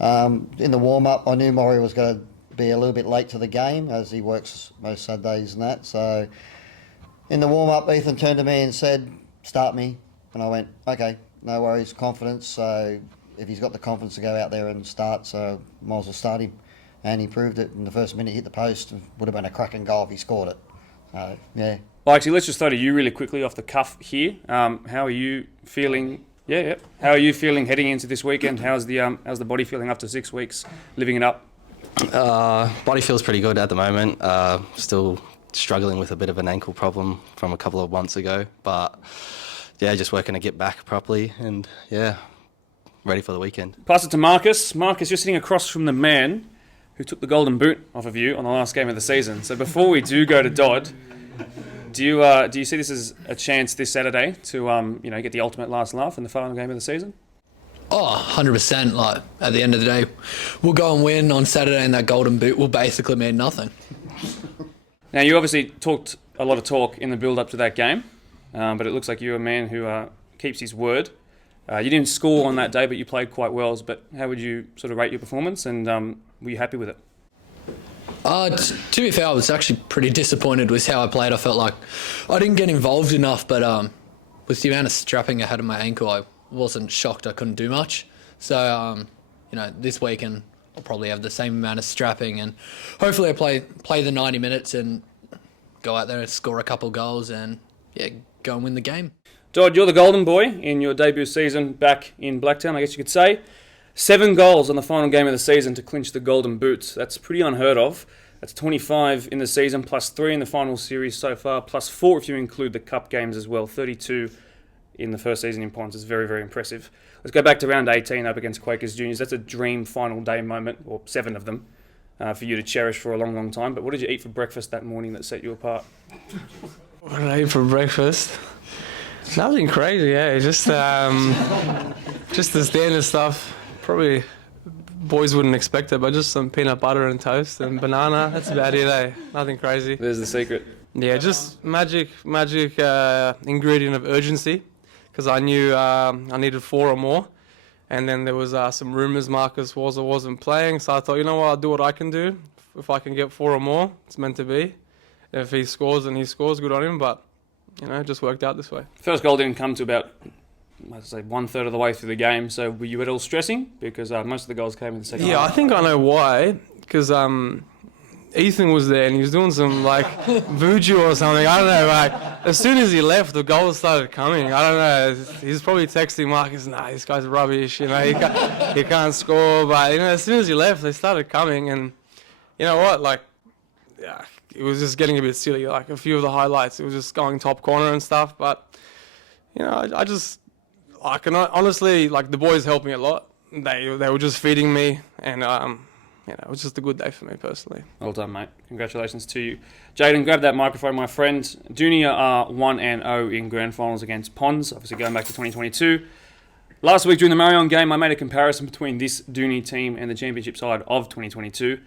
In the warm-up, I knew Maury was going to be a little bit late to the game, as he works most Saturdays and that. So in the warm-up, Ethan turned to me and said, "Start me." And I went, "Okay, no worries, confidence." So if he's got the confidence to go out there and start, so might as well start him. And he proved it in the first minute, hit the post. It would have been a cracking goal if he scored it. So, yeah. Well, actually, let's just throw to you really quickly off the cuff here. How are you feeling? Yeah. How are you feeling heading into this weekend? How's the body feeling after 6 weeks living it up? Body feels pretty good at the moment. Still struggling with a bit of an ankle problem from a couple of months ago, but yeah, just working to get back properly and ready for the weekend. Pass it to Marcus. Marcus, you're sitting across from the man who took the golden boot off of you on the last game of the season. So before we do go to Dodd, do you see this as a chance this Saturday to get the ultimate last laugh in the final game of the season? Oh, 100%. Like, at the end of the day, we'll go and win on Saturday, and that golden boot will basically mean nothing. Now, you obviously talked a lot of talk in the build-up to that game, but it looks like you're a man who keeps his word. You didn't score on that day, but you played quite well. But how would you sort of rate your performance, and were you happy with it? To be fair, I was actually pretty disappointed with how I played. I felt like I didn't get involved enough, but with the amount of strapping I had on my ankle, I wasn't shocked I couldn't do much. So, this weekend I'll probably have the same amount of strapping, and hopefully I play the 90 minutes and go out there and score a couple goals and go and win the game. Dodd, you're the golden boy in your debut season back in Blacktown, I guess you could say. 7 goals on the final game of the season to clinch the golden boot. That's pretty unheard of. That's 25 in the season, plus 3 in the final series so far, plus 4 if you include the cup games as well. 32 in the first season in Ponds is very, very impressive. Let's go back to round 18 up against Quakers Juniors. That's a dream final day moment, or 7 of them, for you to cherish for a long, long time. But what did you eat for breakfast that morning that set you apart? What did I eat for breakfast? Nothing crazy, just the standard stuff. Probably boys wouldn't expect it, but just some peanut butter and toast and banana. That's about it, Nothing crazy. There's the secret. Yeah, just magic ingredient of urgency, because I knew I needed 4 or more. And then there was some rumours Marcus was or wasn't playing, so I thought, you know what, I'll do what I can do. if I can get 4 or more, it's meant to be. If he scores, then he scores. Good on him. But it just worked out this way. First goal didn't come to about, I'd say, 1/3 of the way through the game. So were you at all stressing? Because most of the goals came in the second half. Yeah, I think I know why. Because Ethan was there and he was doing some voodoo or something. I don't know. As soon as he left, the goals started coming. I don't know. He's probably texting Marcus, "Nah, this guy's rubbish. He can't score." But as soon as he left, they started coming. And you know what? It was just getting a bit silly. A few of the highlights, it was just going top corner and stuff. But I can honestly, the boys helped me a lot. They were just feeding me, and it was just a good day for me personally. Well done, mate. Congratulations to you. Jaden, grab that microphone, my friend. Dooney are 1-0 in grand finals against Ponds, obviously going back to 2022. Last week during the Marion game, I made a comparison between this Dooney team and the championship side of 2022.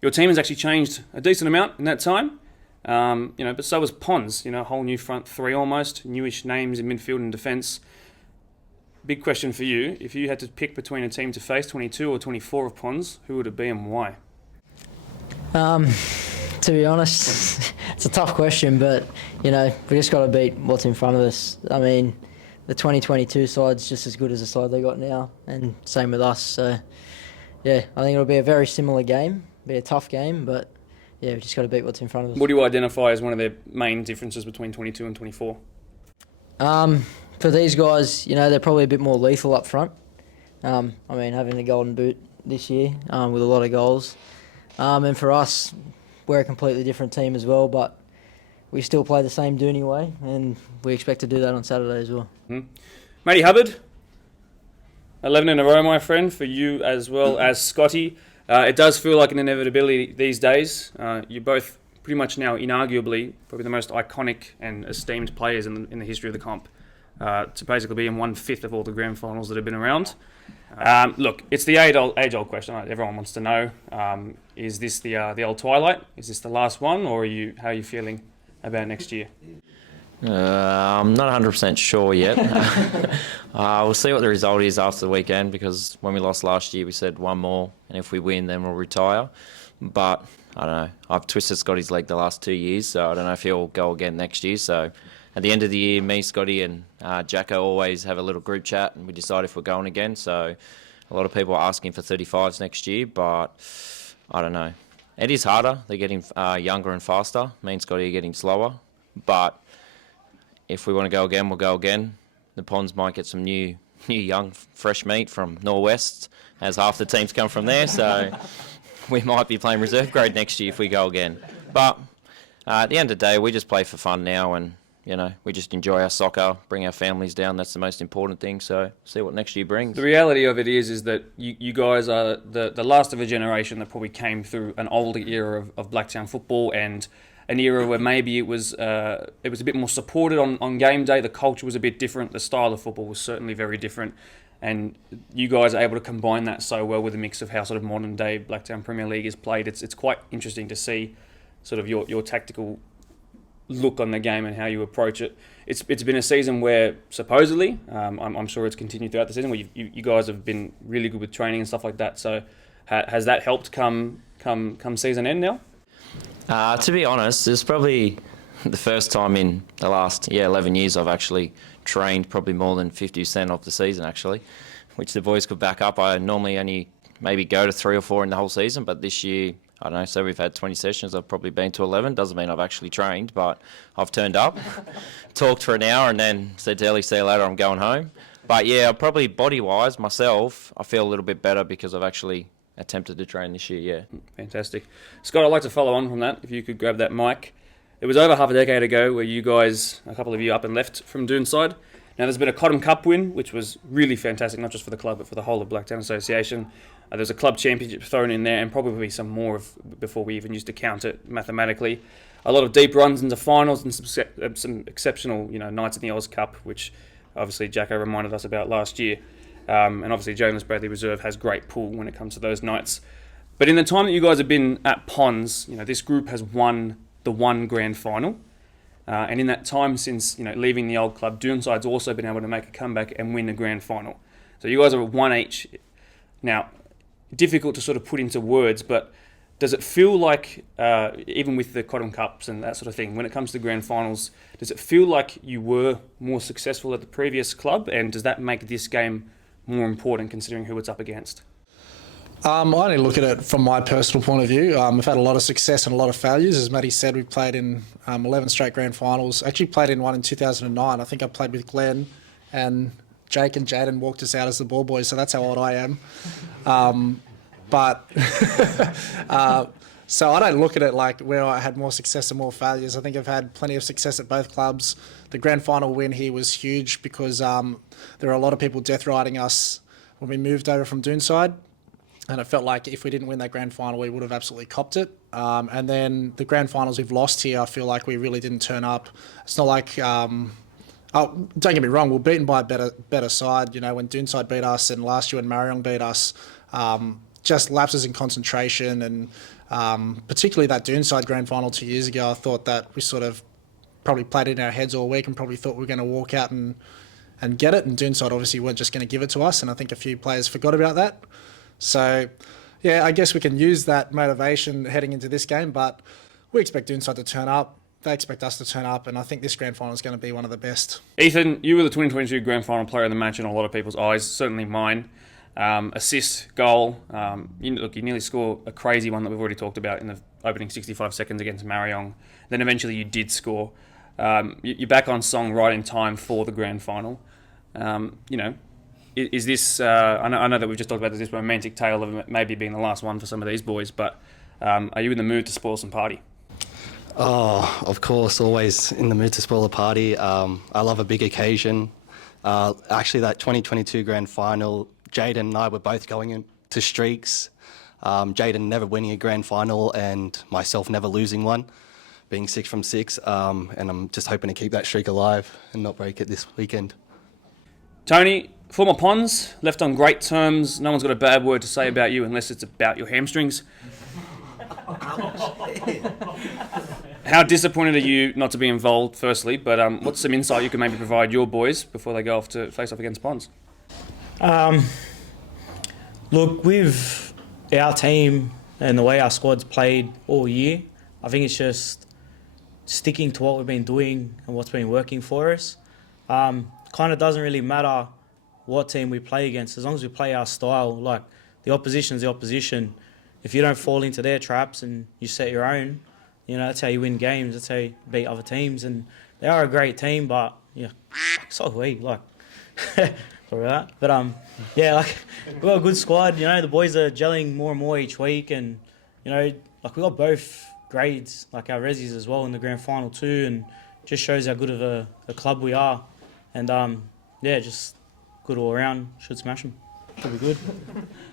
Your team has actually changed a decent amount in that time, but so has Ponds. A whole new front three almost, newish names in midfield and defence. Big question for you. If you had to pick between a team to face, 22 or 24 of Ponds, who would it be and why? To be honest, it's a tough question, but, we just got to beat what's in front of us. I mean, the 2022 side's just as good as the side they got now, and same with us. So, yeah, I think it'll be a very similar game. Be a tough game, but, yeah, we just got to beat what's in front of us. What do you identify as one of their main differences between 22 and 24? For these guys, they're probably a bit more lethal up front. Having the golden boot this year with a lot of goals. And for us, we're a completely different team as well, but we still play the same Dooney way, and we expect to do that on Saturday as well. Matty Hubbard, 11 in a row, my friend, for you as well as Scotty. It does feel like an inevitability these days. You're both pretty much now, inarguably, probably the most iconic and esteemed players in the history of the comp. To basically be in 1/5 of all the grand finals that have been around. Look, it's the age-old question. Everyone wants to know: is this the old twilight? Is this the last one, or how are you feeling about next year? I'm not 100% sure yet. We'll see what the result is after the weekend, because when we lost last year, we said one more, and if we win, then we'll retire. But I don't know. I've twisted Scotty's leg the last 2 years, so I don't know if he'll go again next year. So at the end of the year, me, Scotty and Jacko always have a little group chat and we decide if we're going again. So a lot of people are asking for 35s next year, but I don't know. It is harder. They're getting younger and faster. Me and Scotty are getting slower. But if we want to go again, we'll go again. The Ponds might get some new young, fresh meat from Norwest, as half the teams come from there. So we might be playing reserve grade next year if we go again. But at the end of the day, we just play for fun now, and we just enjoy our soccer, bring our families down. That's the most important thing. So see what next year brings. The reality of it is that you guys are the last of a generation that probably came through an older era of Blacktown football, and an era where maybe it was a bit more supported on game day. The culture was a bit different. The style of football was certainly very different. And you guys are able to combine that so well with a mix of how sort of modern day Blacktown Premier League is played. It's quite interesting to see sort of your tactical look on the game and how you approach it. It's been a season where supposedly, I'm sure it's continued throughout the season, where you guys have been really good with training and stuff like that. So has that helped come season end now? To be honest, it's probably the first time in the last 11 years I've actually trained probably more than 50% of the season actually, which the boys could back up. I normally only maybe go to 3 or 4 in the whole season, but this year, I don't know, so we've had 20 sessions, I've probably been to 11. Doesn't mean I've actually trained, but I've turned up, talked for an hour and then said to Ellie, see you later, I'm going home. But yeah, probably body-wise, myself, I feel a little bit better because I've actually attempted to train this year, yeah. Fantastic. Scott, I'd like to follow on from that, if you could grab that mic. It was over half a decade ago where you guys, a couple of you up and left from Doonside. Now there's been a Cotton Cup win, which was really fantastic, not just for the club, but for the whole of Blacktown Association. There's a club championship thrown in there, and probably some more before we even used to count it mathematically. A lot of deep runs into finals and some exceptional, nights in the Oz Cup, which obviously Jacko reminded us about last year. And obviously Jonas Bradley Reserve has great pull when it comes to those nights. But in the time that you guys have been at Ponds, this group has won the one grand final. And in that time since leaving the old club, Doonside's also been able to make a comeback and win the grand final. So you guys are at 1 each. Now, difficult to sort of put into words, but does it feel like, even with the Cotton Cups and that sort of thing, when it comes to grand finals, does it feel like you were more successful at the previous club, and does that make this game more important considering who it's up against? I only look at it from my personal point of view. We've had a lot of success and a lot of failures. As Matty said, we've played in 11 straight grand finals. Actually played in one in 2009. I think I played with Glenn, and Jake and Jaden walked us out as the ball boys, so that's how old I am. So I don't look at it like where I had more success and more failures. I think I've had plenty of success at both clubs. The grand final win here was huge because there were a lot of people death riding us when we moved over from Doonside. And it felt like if we didn't win that grand final, we would have absolutely copped it. And then the grand finals we've lost here, I feel like we really didn't turn up. It's not like, don't get me wrong, we're beaten by a better side. You know, when Doonside beat us and last year when Marion beat us, just lapses in concentration, and particularly that Doonside grand final 2 years ago, I thought that we sort of probably played it in our heads all week and probably thought we were going to walk out and get it. And Doonside obviously weren't just going to give it to us, and I think a few players forgot about that. So, yeah, I guess we can use that motivation heading into this game, but we expect Doonside to turn up. They expect us to turn up, and I think this grand final is going to be one of the best. Ethan, you were the 2022 grand final player of the match in a lot of people's eyes, certainly mine. Assist, goal, you nearly score a crazy one that we've already talked about in the opening 65 seconds against Marion. Then eventually you did score. You're back on song right in time for the grand final. Is this, I know that we've just talked about this romantic tale of maybe being the last one for some of these boys, but are you in the mood to spoil some party? Oh, of course, always in the mood to spoil a party. I love a big occasion. Actually, that 2022 grand final, Jaden and I were both going into streaks. Jaden never winning a grand final and myself never losing one, being 6 from 6. And I'm just hoping to keep that streak alive and not break it this weekend. Tony, former Pons, left on great terms. No one's got a bad word to say about you unless it's about your hamstrings. How disappointed are you not to be involved, firstly, but what's some insight you can maybe provide your boys before they go off to face off against Pons? Look, with our team and the way our squad's played all year, I think it's just sticking to what we've been doing and what's been working for us. Kind of doesn't really matter what team we play against, as long as we play our style. Like, the opposition's the opposition. If you don't fall into their traps and you set your own, that's how you win games. That's how you beat other teams. And they are a great team, but so are we. Sorry about that. But we've got a good squad. The boys are gelling more and more each week, and we got both grades, like our resis as well in the grand final too, and just shows how good of a club we are. And just good all around. Should smash them. Should be good.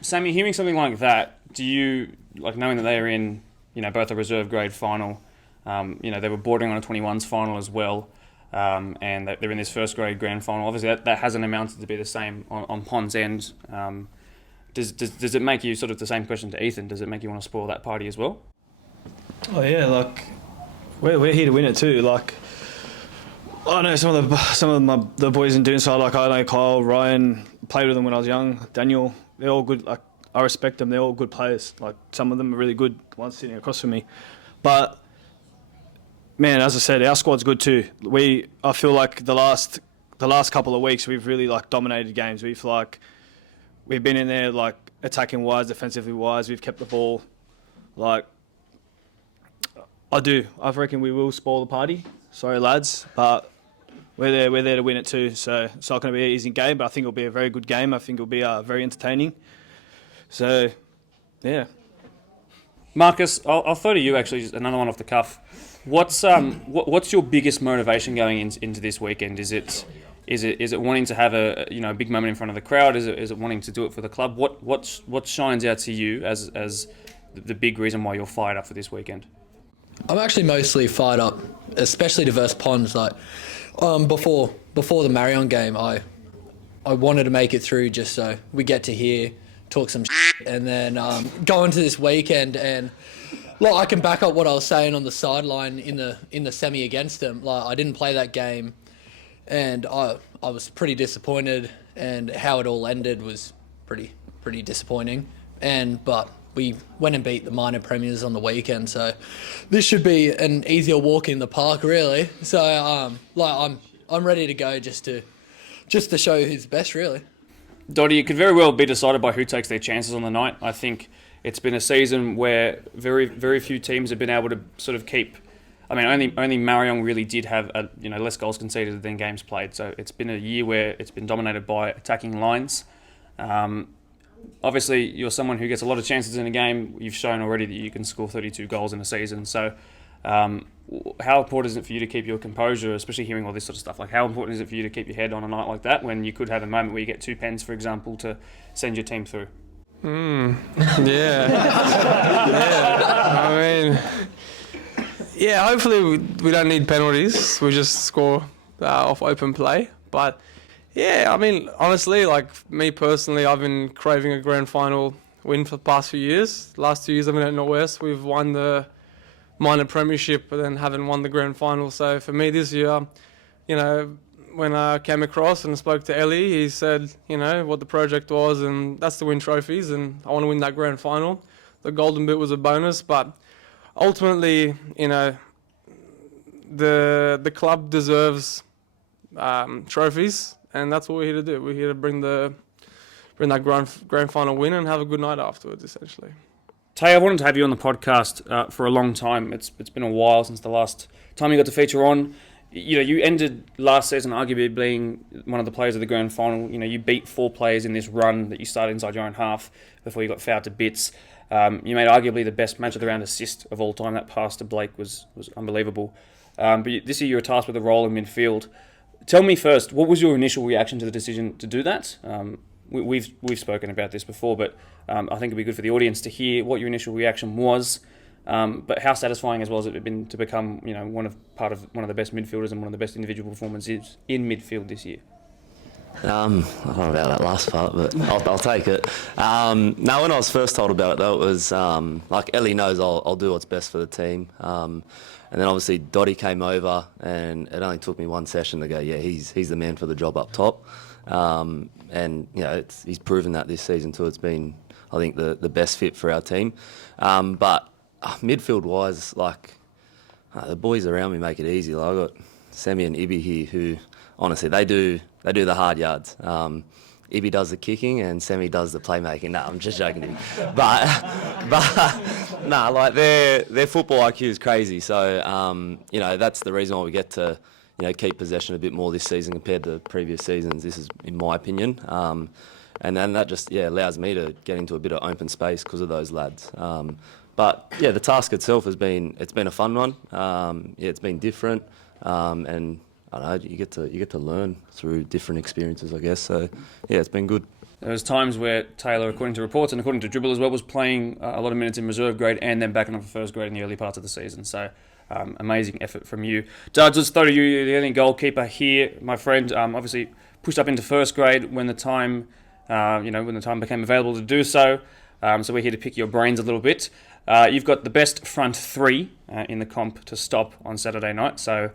Sammy, hearing something like that, do you, knowing that they are in, both a reserve grade final, they were bordering on a 21s final as well, and they're in this first grade grand final. Obviously, that hasn't amounted to be the same on Pond's end. Does it make you, sort of the same question to Ethan, does it make you want to spoil that party as well? Oh yeah, we're here to win it too. I know some of the boys in Doonside, I know Kyle, Ryan, played with them when I was young, Daniel, they're all good. I respect them, they're all good players. Some of them are really good, the ones sitting across from me. But man, as I said, our squad's good too. I feel like the last couple of weeks we've really dominated games. We've been in there attacking wise, defensively wise. We've kept the ball. I reckon we will spoil the party. Sorry lads, but we're there to win it too. So it's not going to be an easy game, but I think it'll be a very good game. I think it'll be very entertaining. So yeah. Marcus, I'll throw to you actually, just another one off the cuff. What's your biggest motivation going into this weekend? Is it wanting to have a big moment in front of the crowd? Is it wanting to do it for the club? What shines out to you as the big reason why you're fired up for this weekend? I'm actually mostly fired up, especially to versus Pons. Before the Marion game, I wanted to make it through just so we get to talk some shit, and then go into this weekend and I can back up what I was saying on the sideline in the semi against them. I didn't play that game, and I was pretty disappointed, and how it all ended was pretty disappointing. But we went and beat the minor premiers on the weekend, so this should be an easier walk in the park, really. So I'm ready to go just to show who's best, really. Dotty, it could very well be decided by who takes their chances on the night. I think it's been a season where very, very few teams have been able to sort of keep. I mean, only Marion really did have less goals conceded than games played. So it's been a year where it's been dominated by attacking lines. Obviously, you're someone who gets a lot of chances in a game. You've shown already that you can score 32 goals in a season. So how important is it for you to keep your composure, especially hearing all this sort of stuff? Like, how important is it for you to keep your head on a night like that when you could have a moment where you get 2 pens, for example, to send your team through? Yeah. Hopefully we don't need penalties. We just score off open play. But yeah, I mean, honestly, like me personally, I've been craving a grand final win for the past few years. Last 2 years I've been at Northwest. We've won the minor premiership, but then haven't won the grand final. So for me this year, when I came across and spoke to Ellie, he said, what the project was, and that's to win trophies, and I want to win that grand final. The golden bit was a bonus, but ultimately, the club deserves trophies, and that's what we're here to do. We're here to bring that grand final win and have a good night afterwards, essentially. Tay, I wanted to have you on the podcast for a long time. It's been a while since the last time you got to feature on. You ended last season arguably being one of the players of the grand final. You beat 4 players in this run that you started inside your own half before you got fouled to bits. You made arguably the best match of the round assist of all time. That pass to Blake was unbelievable. But this year you were tasked with a role in midfield. Tell me first, what was your initial reaction to the decision to do that? We've spoken about this before, but I think it'd be good for the audience to hear what your initial reaction was. But how satisfying as well has it been to become, one of the best midfielders and one of the best individual performances in midfield this year? I don't know about that last part, but I'll take it. When I was first told about it, though, it was like Ellie knows I'll do what's best for the team. And then obviously Dotty came over, and it only took me one session to go, yeah, he's the man for the job up top. And he's proven that this season too. It's been, I think, the best fit for our team. But midfield-wise, the boys around me make it easy. Like, I've got Sammy and Ibby here, who honestly they do the hard yards. Ibby does the kicking and Sammy does the playmaking. No, I'm just joking. But their football IQ is crazy. So that's the reason why we get to keep possession a bit more this season compared to previous seasons. This is in my opinion. And then that just allows me to get into a bit of open space because of those lads. But the task itself it's been a fun one. It's been different, and I don't know, you get to learn through different experiences, I guess. So it's been good. There was times where Taylor, according to reports and according to Dribble as well, was playing a lot of minutes in reserve grade and then backing up for first grade in the early parts of the season. So amazing effort from you. Judge, let's throw to you, the only goalkeeper here, my friend. Obviously pushed up into first grade when the time became available to do so. So we're here to pick your brains a little bit. You've got the best front 3 in the comp to stop on Saturday night. So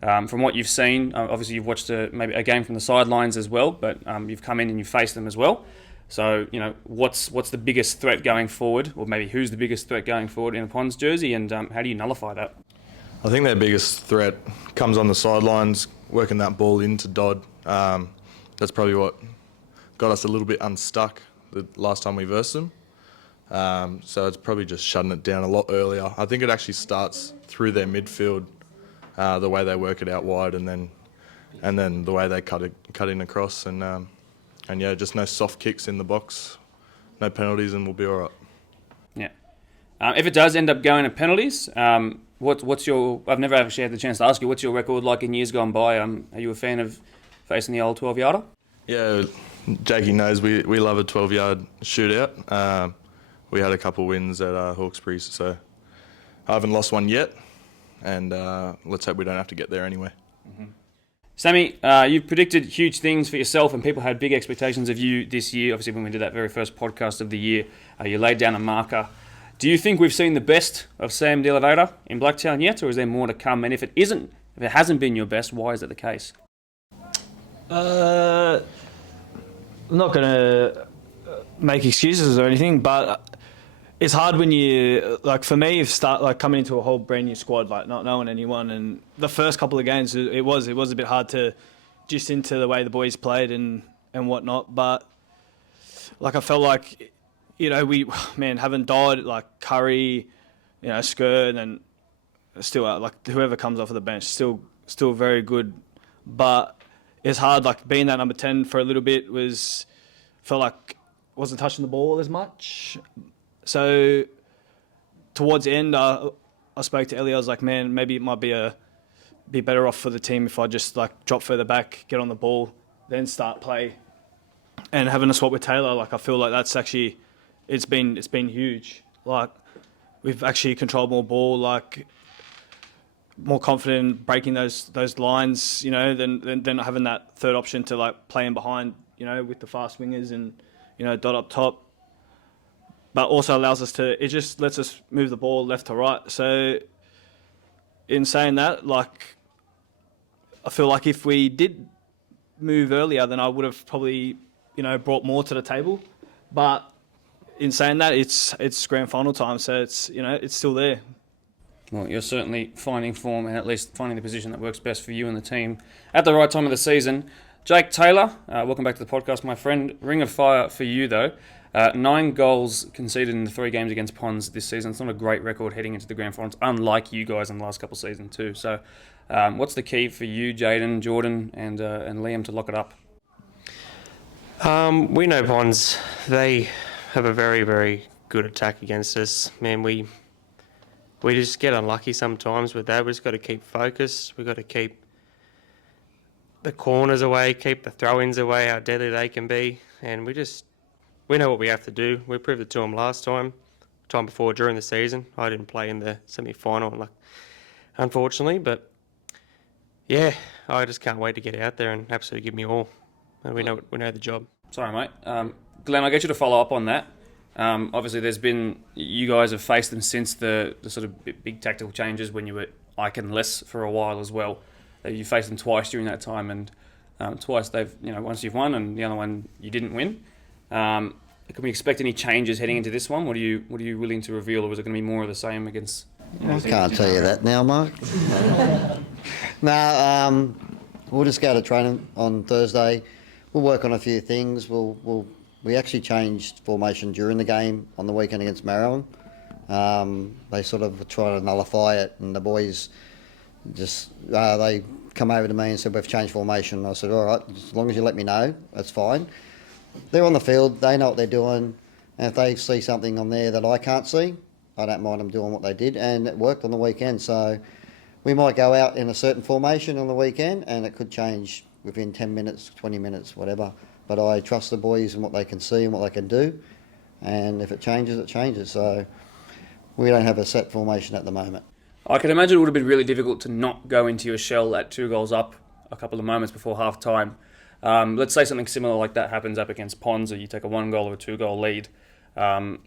from what you've seen, obviously you've watched maybe a game from the sidelines as well, but you've come in and you've faced them as well. So, what's the biggest threat going forward, or maybe who's the biggest threat going forward in a Ponds jersey, and how do you nullify that? I think their biggest threat comes on the sidelines, working that ball into Dodd. That's probably what got us a little bit unstuck the last time we versed them. So it's probably just shutting it down a lot earlier. I think it actually starts through their midfield, the way they work it out wide, and then the way they cut in across, and just no soft kicks in the box, no penalties, and we'll be all right. Yeah. If it does end up going to penalties, what's your? I've never actually had the chance to ask you. What's your record like in years gone by? Are you a fan of facing the old 12-yarder? Yeah, Jakey knows we love a 12-yard shootout. We had a couple wins at Hawkesbury, so I haven't lost one yet, and let's hope we don't have to get there anyway. Mm-hmm. Sammy, you've predicted huge things for yourself, and people had big expectations of you this year. Obviously, when we did that very first podcast of the year, you laid down a marker. Do you think we've seen the best of Sam De Oliveira in Blacktown yet, or is there more to come? And if it hasn't been your best, why is that the case? I'm not going to make excuses or anything, but it's hard when you, like for me, coming into a whole brand new squad, like not knowing anyone, and the first couple of games, it was a bit hard to just into the way the boys played and whatnot. But like I felt like, having Dodd, like Curry, Skirt, and still like whoever comes off of the bench, still very good. But it's hard, like being that number 10 for a little bit felt like wasn't touching the ball as much. So towards the end, I spoke to Ellie. I was like, man, maybe it might be better off for the team if I just like drop further back, get on the ball, then start play, and having a swap with Taylor. Like I feel like that's actually it's been huge. Like we've actually controlled more ball, like more confident breaking those lines, than having that third option to like playing behind, with the fast wingers and Dot up top. But also allows us it just lets us move the ball left to right. So in saying that, like, I feel like if we did move earlier, then I would have probably, brought more to the table. But in saying that, it's grand final time, so it's still there. Well, you're certainly finding form and at least finding the position that works best for you and the team at the right time of the season. Jake Taylor, welcome back to the podcast, my friend. Ring of fire for you, though. 9 goals conceded in the 3 games against Ponds this season. It's not a great record heading into the grand finals, unlike you guys in the last couple of seasons too. So what's the key for you, Jaden, Jordan, and Liam to lock it up? We know Ponds. They have a very, very good attack against us. Man, we just get unlucky sometimes with that. We've just got to keep focused. We've got to keep the corners away, keep the throw-ins away, how deadly they can be. And we know what we have to do. We proved it to them last time before during the season. I didn't play in the semi-final, unfortunately. But, yeah, I just can't wait to get out there and absolutely give me all. And we know the job. Sorry, mate. Glenn, I'll get you to follow up on that. Obviously, you guys have faced them since the sort of big tactical changes when you were icon-less for a while as well. You faced them twice during that time, and twice once you've won and the other one you didn't win. Can we expect any changes heading into this one? What are you willing to reveal, or is it going to be more of the same against? I can't tell you that now, Mark. No, we'll just go to training on Thursday. We'll work on a few things. We actually changed formation during the game on the weekend against Maryland. They sort of tried to nullify it, and the boys they come over to me and said, we've changed formation. I said, all right, as long as you let me know, that's fine. They're on the field, they know what they're doing, and if they see something on there that I can't see, I don't mind them doing what they did, and it worked on the weekend. So we might go out in a certain formation on the weekend, and it could change within 10 minutes, 20 minutes, whatever. But I trust the boys and what they can see and what they can do, and if it changes, it changes. So we don't have a set formation at the moment. I can imagine it would have been really difficult to not go into your shell at 2 goals up a couple of moments before half time. Let's say something similar like that happens up against Ponds, or you take a 1 goal or a 2 goal lead. Are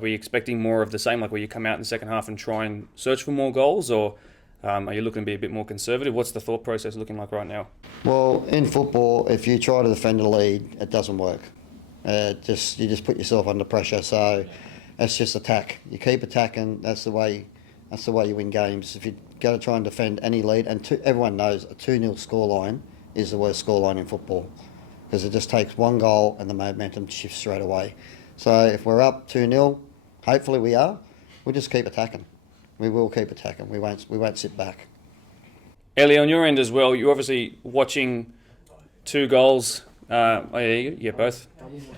we expecting more of the same, like where you come out in the second half and try and search for more goals, or are you looking to be a bit more conservative? What's the thought process looking like right now? Well, in football, if you try to defend a lead, it doesn't work. You just put yourself under pressure. So it's just attack. You keep attacking. That's the way you win games. If you go to try and defend any lead, and everyone knows a 2-0 scoreline is the worst scoreline in football, because it just takes 1 goal and the momentum shifts straight away. So if we're up 2-0, hopefully we are, we'll just keep attacking. We will keep attacking. We won't sit back. Ellie, on your end as well, you're obviously watching 2 goals. You get both.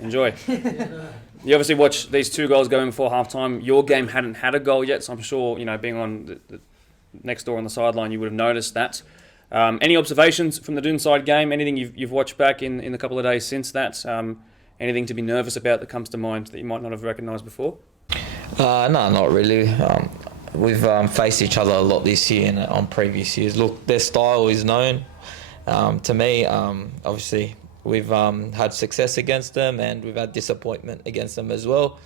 Enjoy. You obviously watch these 2 goals going before half-time. Your game hadn't had a goal yet, so I'm sure, being on the next door on the sideline, you would have noticed that. Any observations from the Doonside game? Anything you've watched back in the couple of days since that? Anything to be nervous about that comes to mind that you might not have recognised before? No, not really. We've faced each other a lot this year and on previous years. Look, their style is known. To me, obviously, we've had success against them, and we've had disappointment against them as well.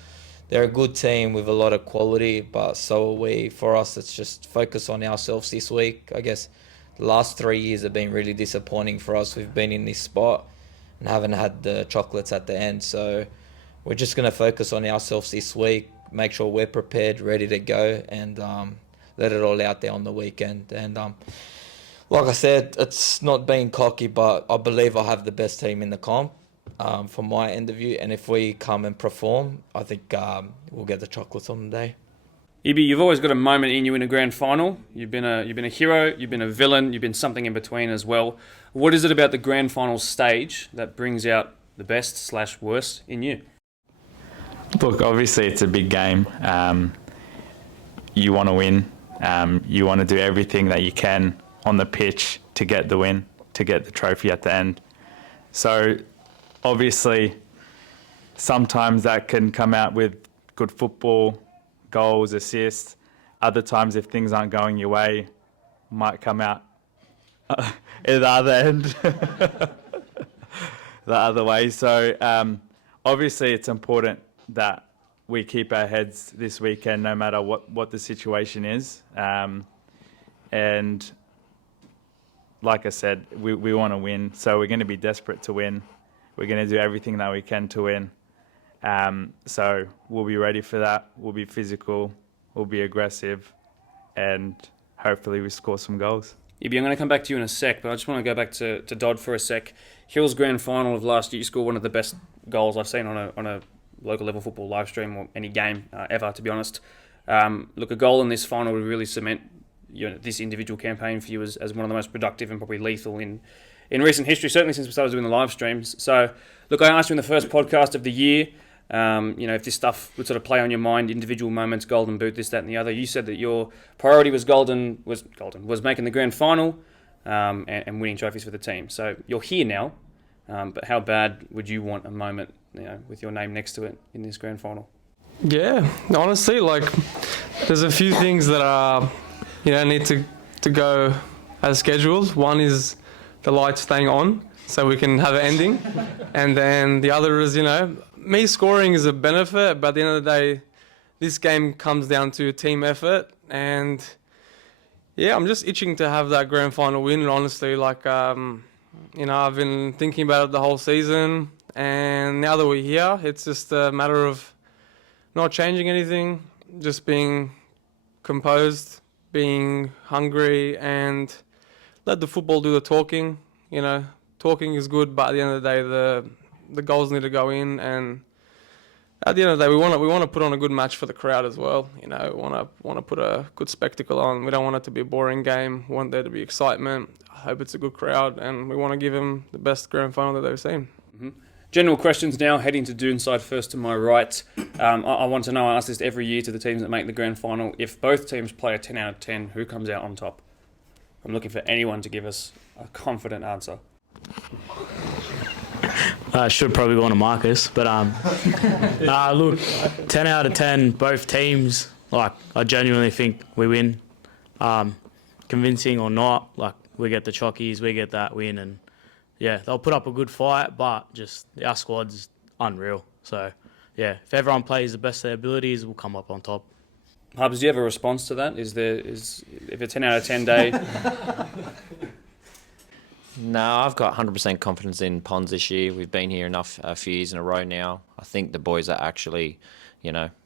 They're a good team with a lot of quality, but so are we. For us, it's just focus on ourselves this week. I guess the last 3 years have been really disappointing for us. We've been in this spot and haven't had the chocolates at the end. So we're just going to focus on ourselves this week. make sure we're prepared, ready to go, and let it all out there on the weekend. And like I said, it's not being cocky, but I believe I have the best team in the comp from my end of view. And if we come and perform, I think we'll get the chocolates on the day. Ibi, you've always got a moment in you in a grand final. You've been a hero, you've been a villain, you've been something in between as well. What is it about the grand final stage that brings out the best/worst in you? Look, obviously it's a big game. You want to win. You want to do everything that you can on the pitch to get the win, to get the trophy at the end. So obviously sometimes that can come out with good football, goals, assists. Other times, if things aren't going your way, might come out at the other end, the other way. So obviously it's important that we keep our heads this weekend no matter what the situation is. And like I said, we want to win, so we're going to be desperate to win. We're going to do everything that we can to win. So we'll be ready for that. We'll be physical, we'll be aggressive, and hopefully we score some goals. Ibi, I'm going to come back to you in a sec, but I just want to go back to Dodd for a sec. Hill's grand final of last year, you scored one of the best goals I've seen on a local level football live stream or any game ever, to be honest. Look, a goal in this final would really cement this individual campaign for you as one of the most productive and probably lethal in recent history, certainly since we started doing the live streams. So, look, I asked you in the first podcast of the year, if this stuff would sort of play on your mind, individual moments, golden boot, this, that, and the other. You said that your priority was making the grand final and winning trophies for the team. So you're here now, but how bad would you want a moment, with your name next to it in this grand final? Yeah, honestly, there's a few things that are, need to go as scheduled. One is the lights staying on so we can have an ending, and then the other is, me scoring is a benefit, but at the end of the day, this game comes down to team effort, and yeah, I'm just itching to have that grand final win. Honestly, I've been thinking about it the whole season, and now that we're here, it's just a matter of not changing anything, just being composed, being hungry, and let the football do the talking. Talking is good, but at the end of the day, the goals need to go in, and at the end of the day, we want to put on a good match for the crowd as well. We want to put a good spectacle on. We don't want it to be a boring game. We want there to be excitement. I hope it's a good crowd, and we want to give them the best grand final that they've seen. Mm-hmm. General questions now, heading to Doonside first to my right. I want to know, I ask this every year to the teams that make the grand final, if both teams play a 10 out of 10, who comes out on top? I'm looking for anyone to give us a confident answer. I should probably go on to Marcus, but look, 10 out of 10, both teams, I genuinely think we win. Convincing or not, we get the chockies, we get that win, and yeah, they'll put up a good fight, but just our squad's unreal. So yeah, if everyone plays the best of their abilities, we'll come up on top. Hubs, do you have a response to that? Is if a 10 out of 10 day? No, I've got 100% confidence in Ponds this year. We've been here a few years in a row now. I think the boys are actually,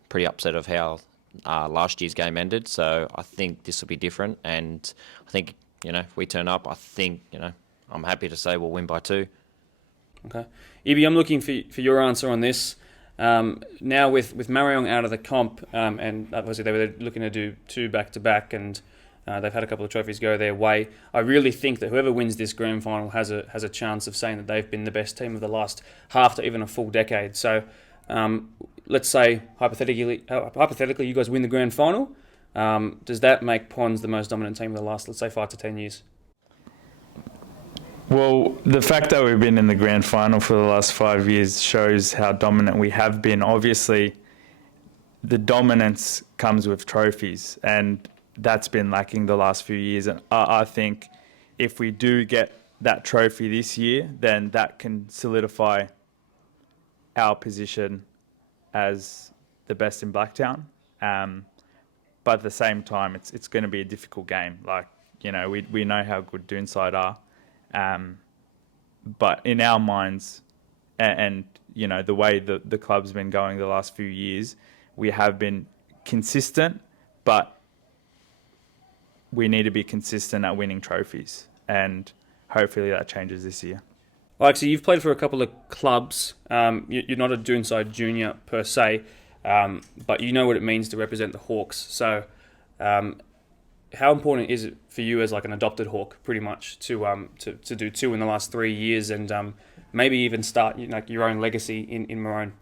pretty upset of how last year's game ended. So I think this will be different. And I think, if we turn up, I think, I'm happy to say we'll win by 2. Okay. Ibi, I'm looking for your answer on this. Now with Mariong out of the comp, and obviously they were looking to do 2 back-to-back, and they've had a couple of trophies go their way. I really think that whoever wins this grand final has a chance of saying that they've been the best team of the last half to even a full decade. So let's say, hypothetically, you guys win the grand final. Does that make Ponds the most dominant team of the last, let's say, 5 to 10 years? Well, the fact that we've been in the grand final for the last 5 years shows how dominant we have been. Obviously, the dominance comes with trophies, and that's been lacking the last few years. And I think if we do get that trophy this year, then that can solidify our position as the best in Blacktown. But at the same time, it's going to be a difficult game. We know how good Doonside are. But in our minds, and the way the club's been going the last few years, we have been consistent, but we need to be consistent at winning trophies, and hopefully that changes this year. Alexi, you've played for a couple of clubs. You're not a Doonside junior per se, but you know what it means to represent the Hawks. So how important is it for you as like an adopted Hawk, pretty much, to do 2 in the last 3 years, and maybe even start your own legacy in Maroon?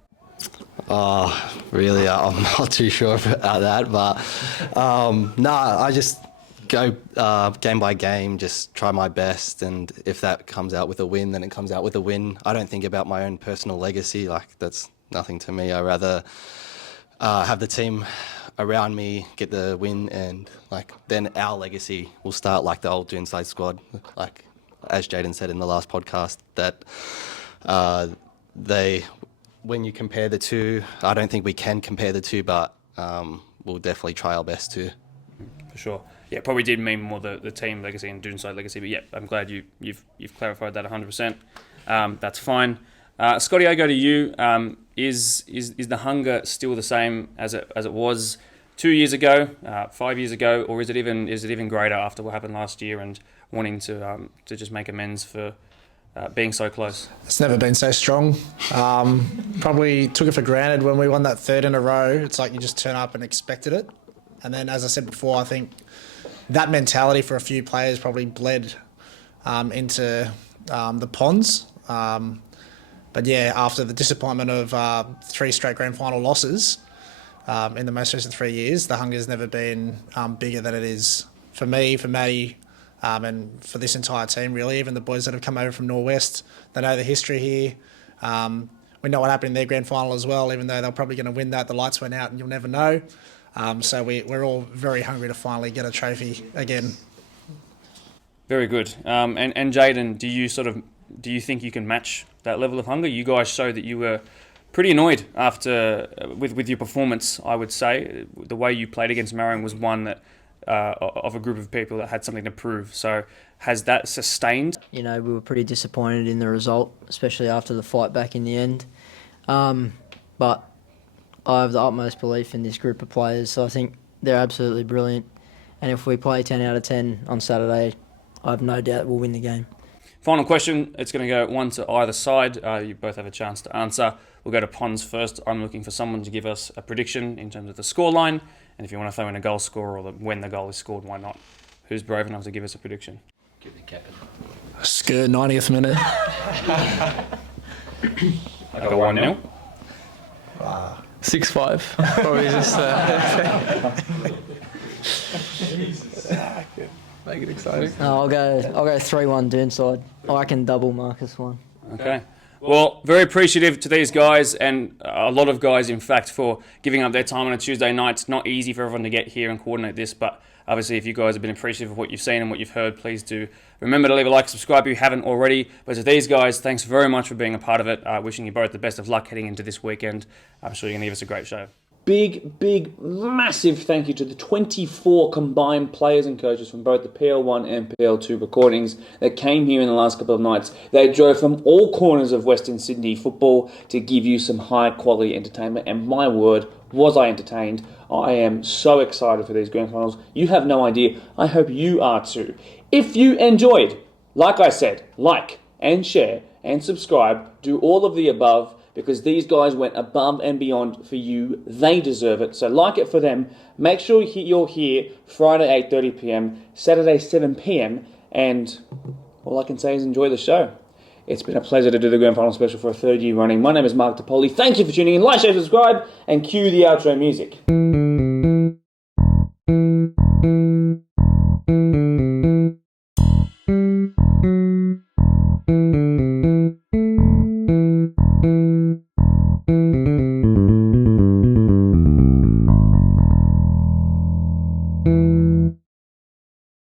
Really, I'm not too sure about that, but I just go game by game, just try my best, and if that comes out with a win, then it comes out with a win. I don't think about my own personal legacy, that's nothing to me. I rather have the team around me get the win, and then our legacy will start like the old Doonside squad. As Jaden said in the last podcast, that when you compare the two, I don't think we can compare the two, but we'll definitely try our best to. For sure. Yeah, probably did mean more the team legacy and Doonside legacy, but yeah, I'm glad you've clarified that 100%. That's fine. Scotty, I go to you. Is the hunger still the same as it was 2 years ago, 5 years ago, or is it even greater after what happened last year and wanting to just make amends for being so close? It's never been so strong. Probably took it for granted when we won that 3rd in a row. It's like you just turn up and expected it. And then, as I said before, I think that mentality for a few players probably bled into the Ponds. But yeah, after the disappointment of 3 straight grand final losses in the most recent 3 years, the hunger's never been bigger than it is for me, for Matty, and for this entire team, really. Even the boys that have come over from Norwest, they know the history here. We know what happened in their grand final as well, even though they're probably going to win that. The lights went out and you'll never know. So we're all very hungry to finally get a trophy again. Very good. And Jaden, do you think you can match that level of hunger? You guys showed that you were pretty annoyed after with your performance. I would say the way you played against Marion was one that of a group of people that had something to prove. So has that sustained? We were pretty disappointed in the result, especially after the fight back in the end. But I have the utmost belief in this group of players, so I think they're absolutely brilliant. And if we play 10 out of 10 on Saturday, I have no doubt we'll win the game. Final question. It's going to go one to either side. You both have a chance to answer. We'll go to Ponds first. I'm looking for someone to give us a prediction in terms of the scoreline. And if you want to throw in a goal scorer or when the goal is scored, why not? Who's brave enough to give us a prediction? Give me captain. Skirt 90th minute. I got 1-0. 6-5. Probably just make it exciting. No, I'll go 3-1 Doonside. I can double Marcus one. Okay. Well, very appreciative to these guys, and a lot of guys, in fact, for giving up their time on a Tuesday night. It's not easy for everyone to get here and coordinate this, but obviously if you guys have been appreciative of what you've seen and what you've heard, please do remember to leave a like, subscribe if you haven't already. But to these guys, thanks very much for being a part of it. Wishing you both the best of luck heading into this weekend. I'm sure you're going to give us a great show. Big, massive thank you to the 24 combined players and coaches from both the PL1 and PL2 recordings that came here in the last couple of nights. They drove from all corners of Western Sydney football to give you some high quality entertainment, and my word, was I entertained. I am so excited for these grand finals. You have no idea. I hope you are too. If you enjoyed, like I said, like and share and subscribe, do all of the above, because these guys went above and beyond for you. They deserve it. So like it for them. Make sure you're here Friday 8:30 p.m, Saturday 7 p.m, and all I can say is enjoy the show. It's been a pleasure to do the Grand Final Special for a 3rd year running. My name is Mark DePoli. Thank you for tuning in. Like, share, subscribe, and cue the outro music. Mm-hmm.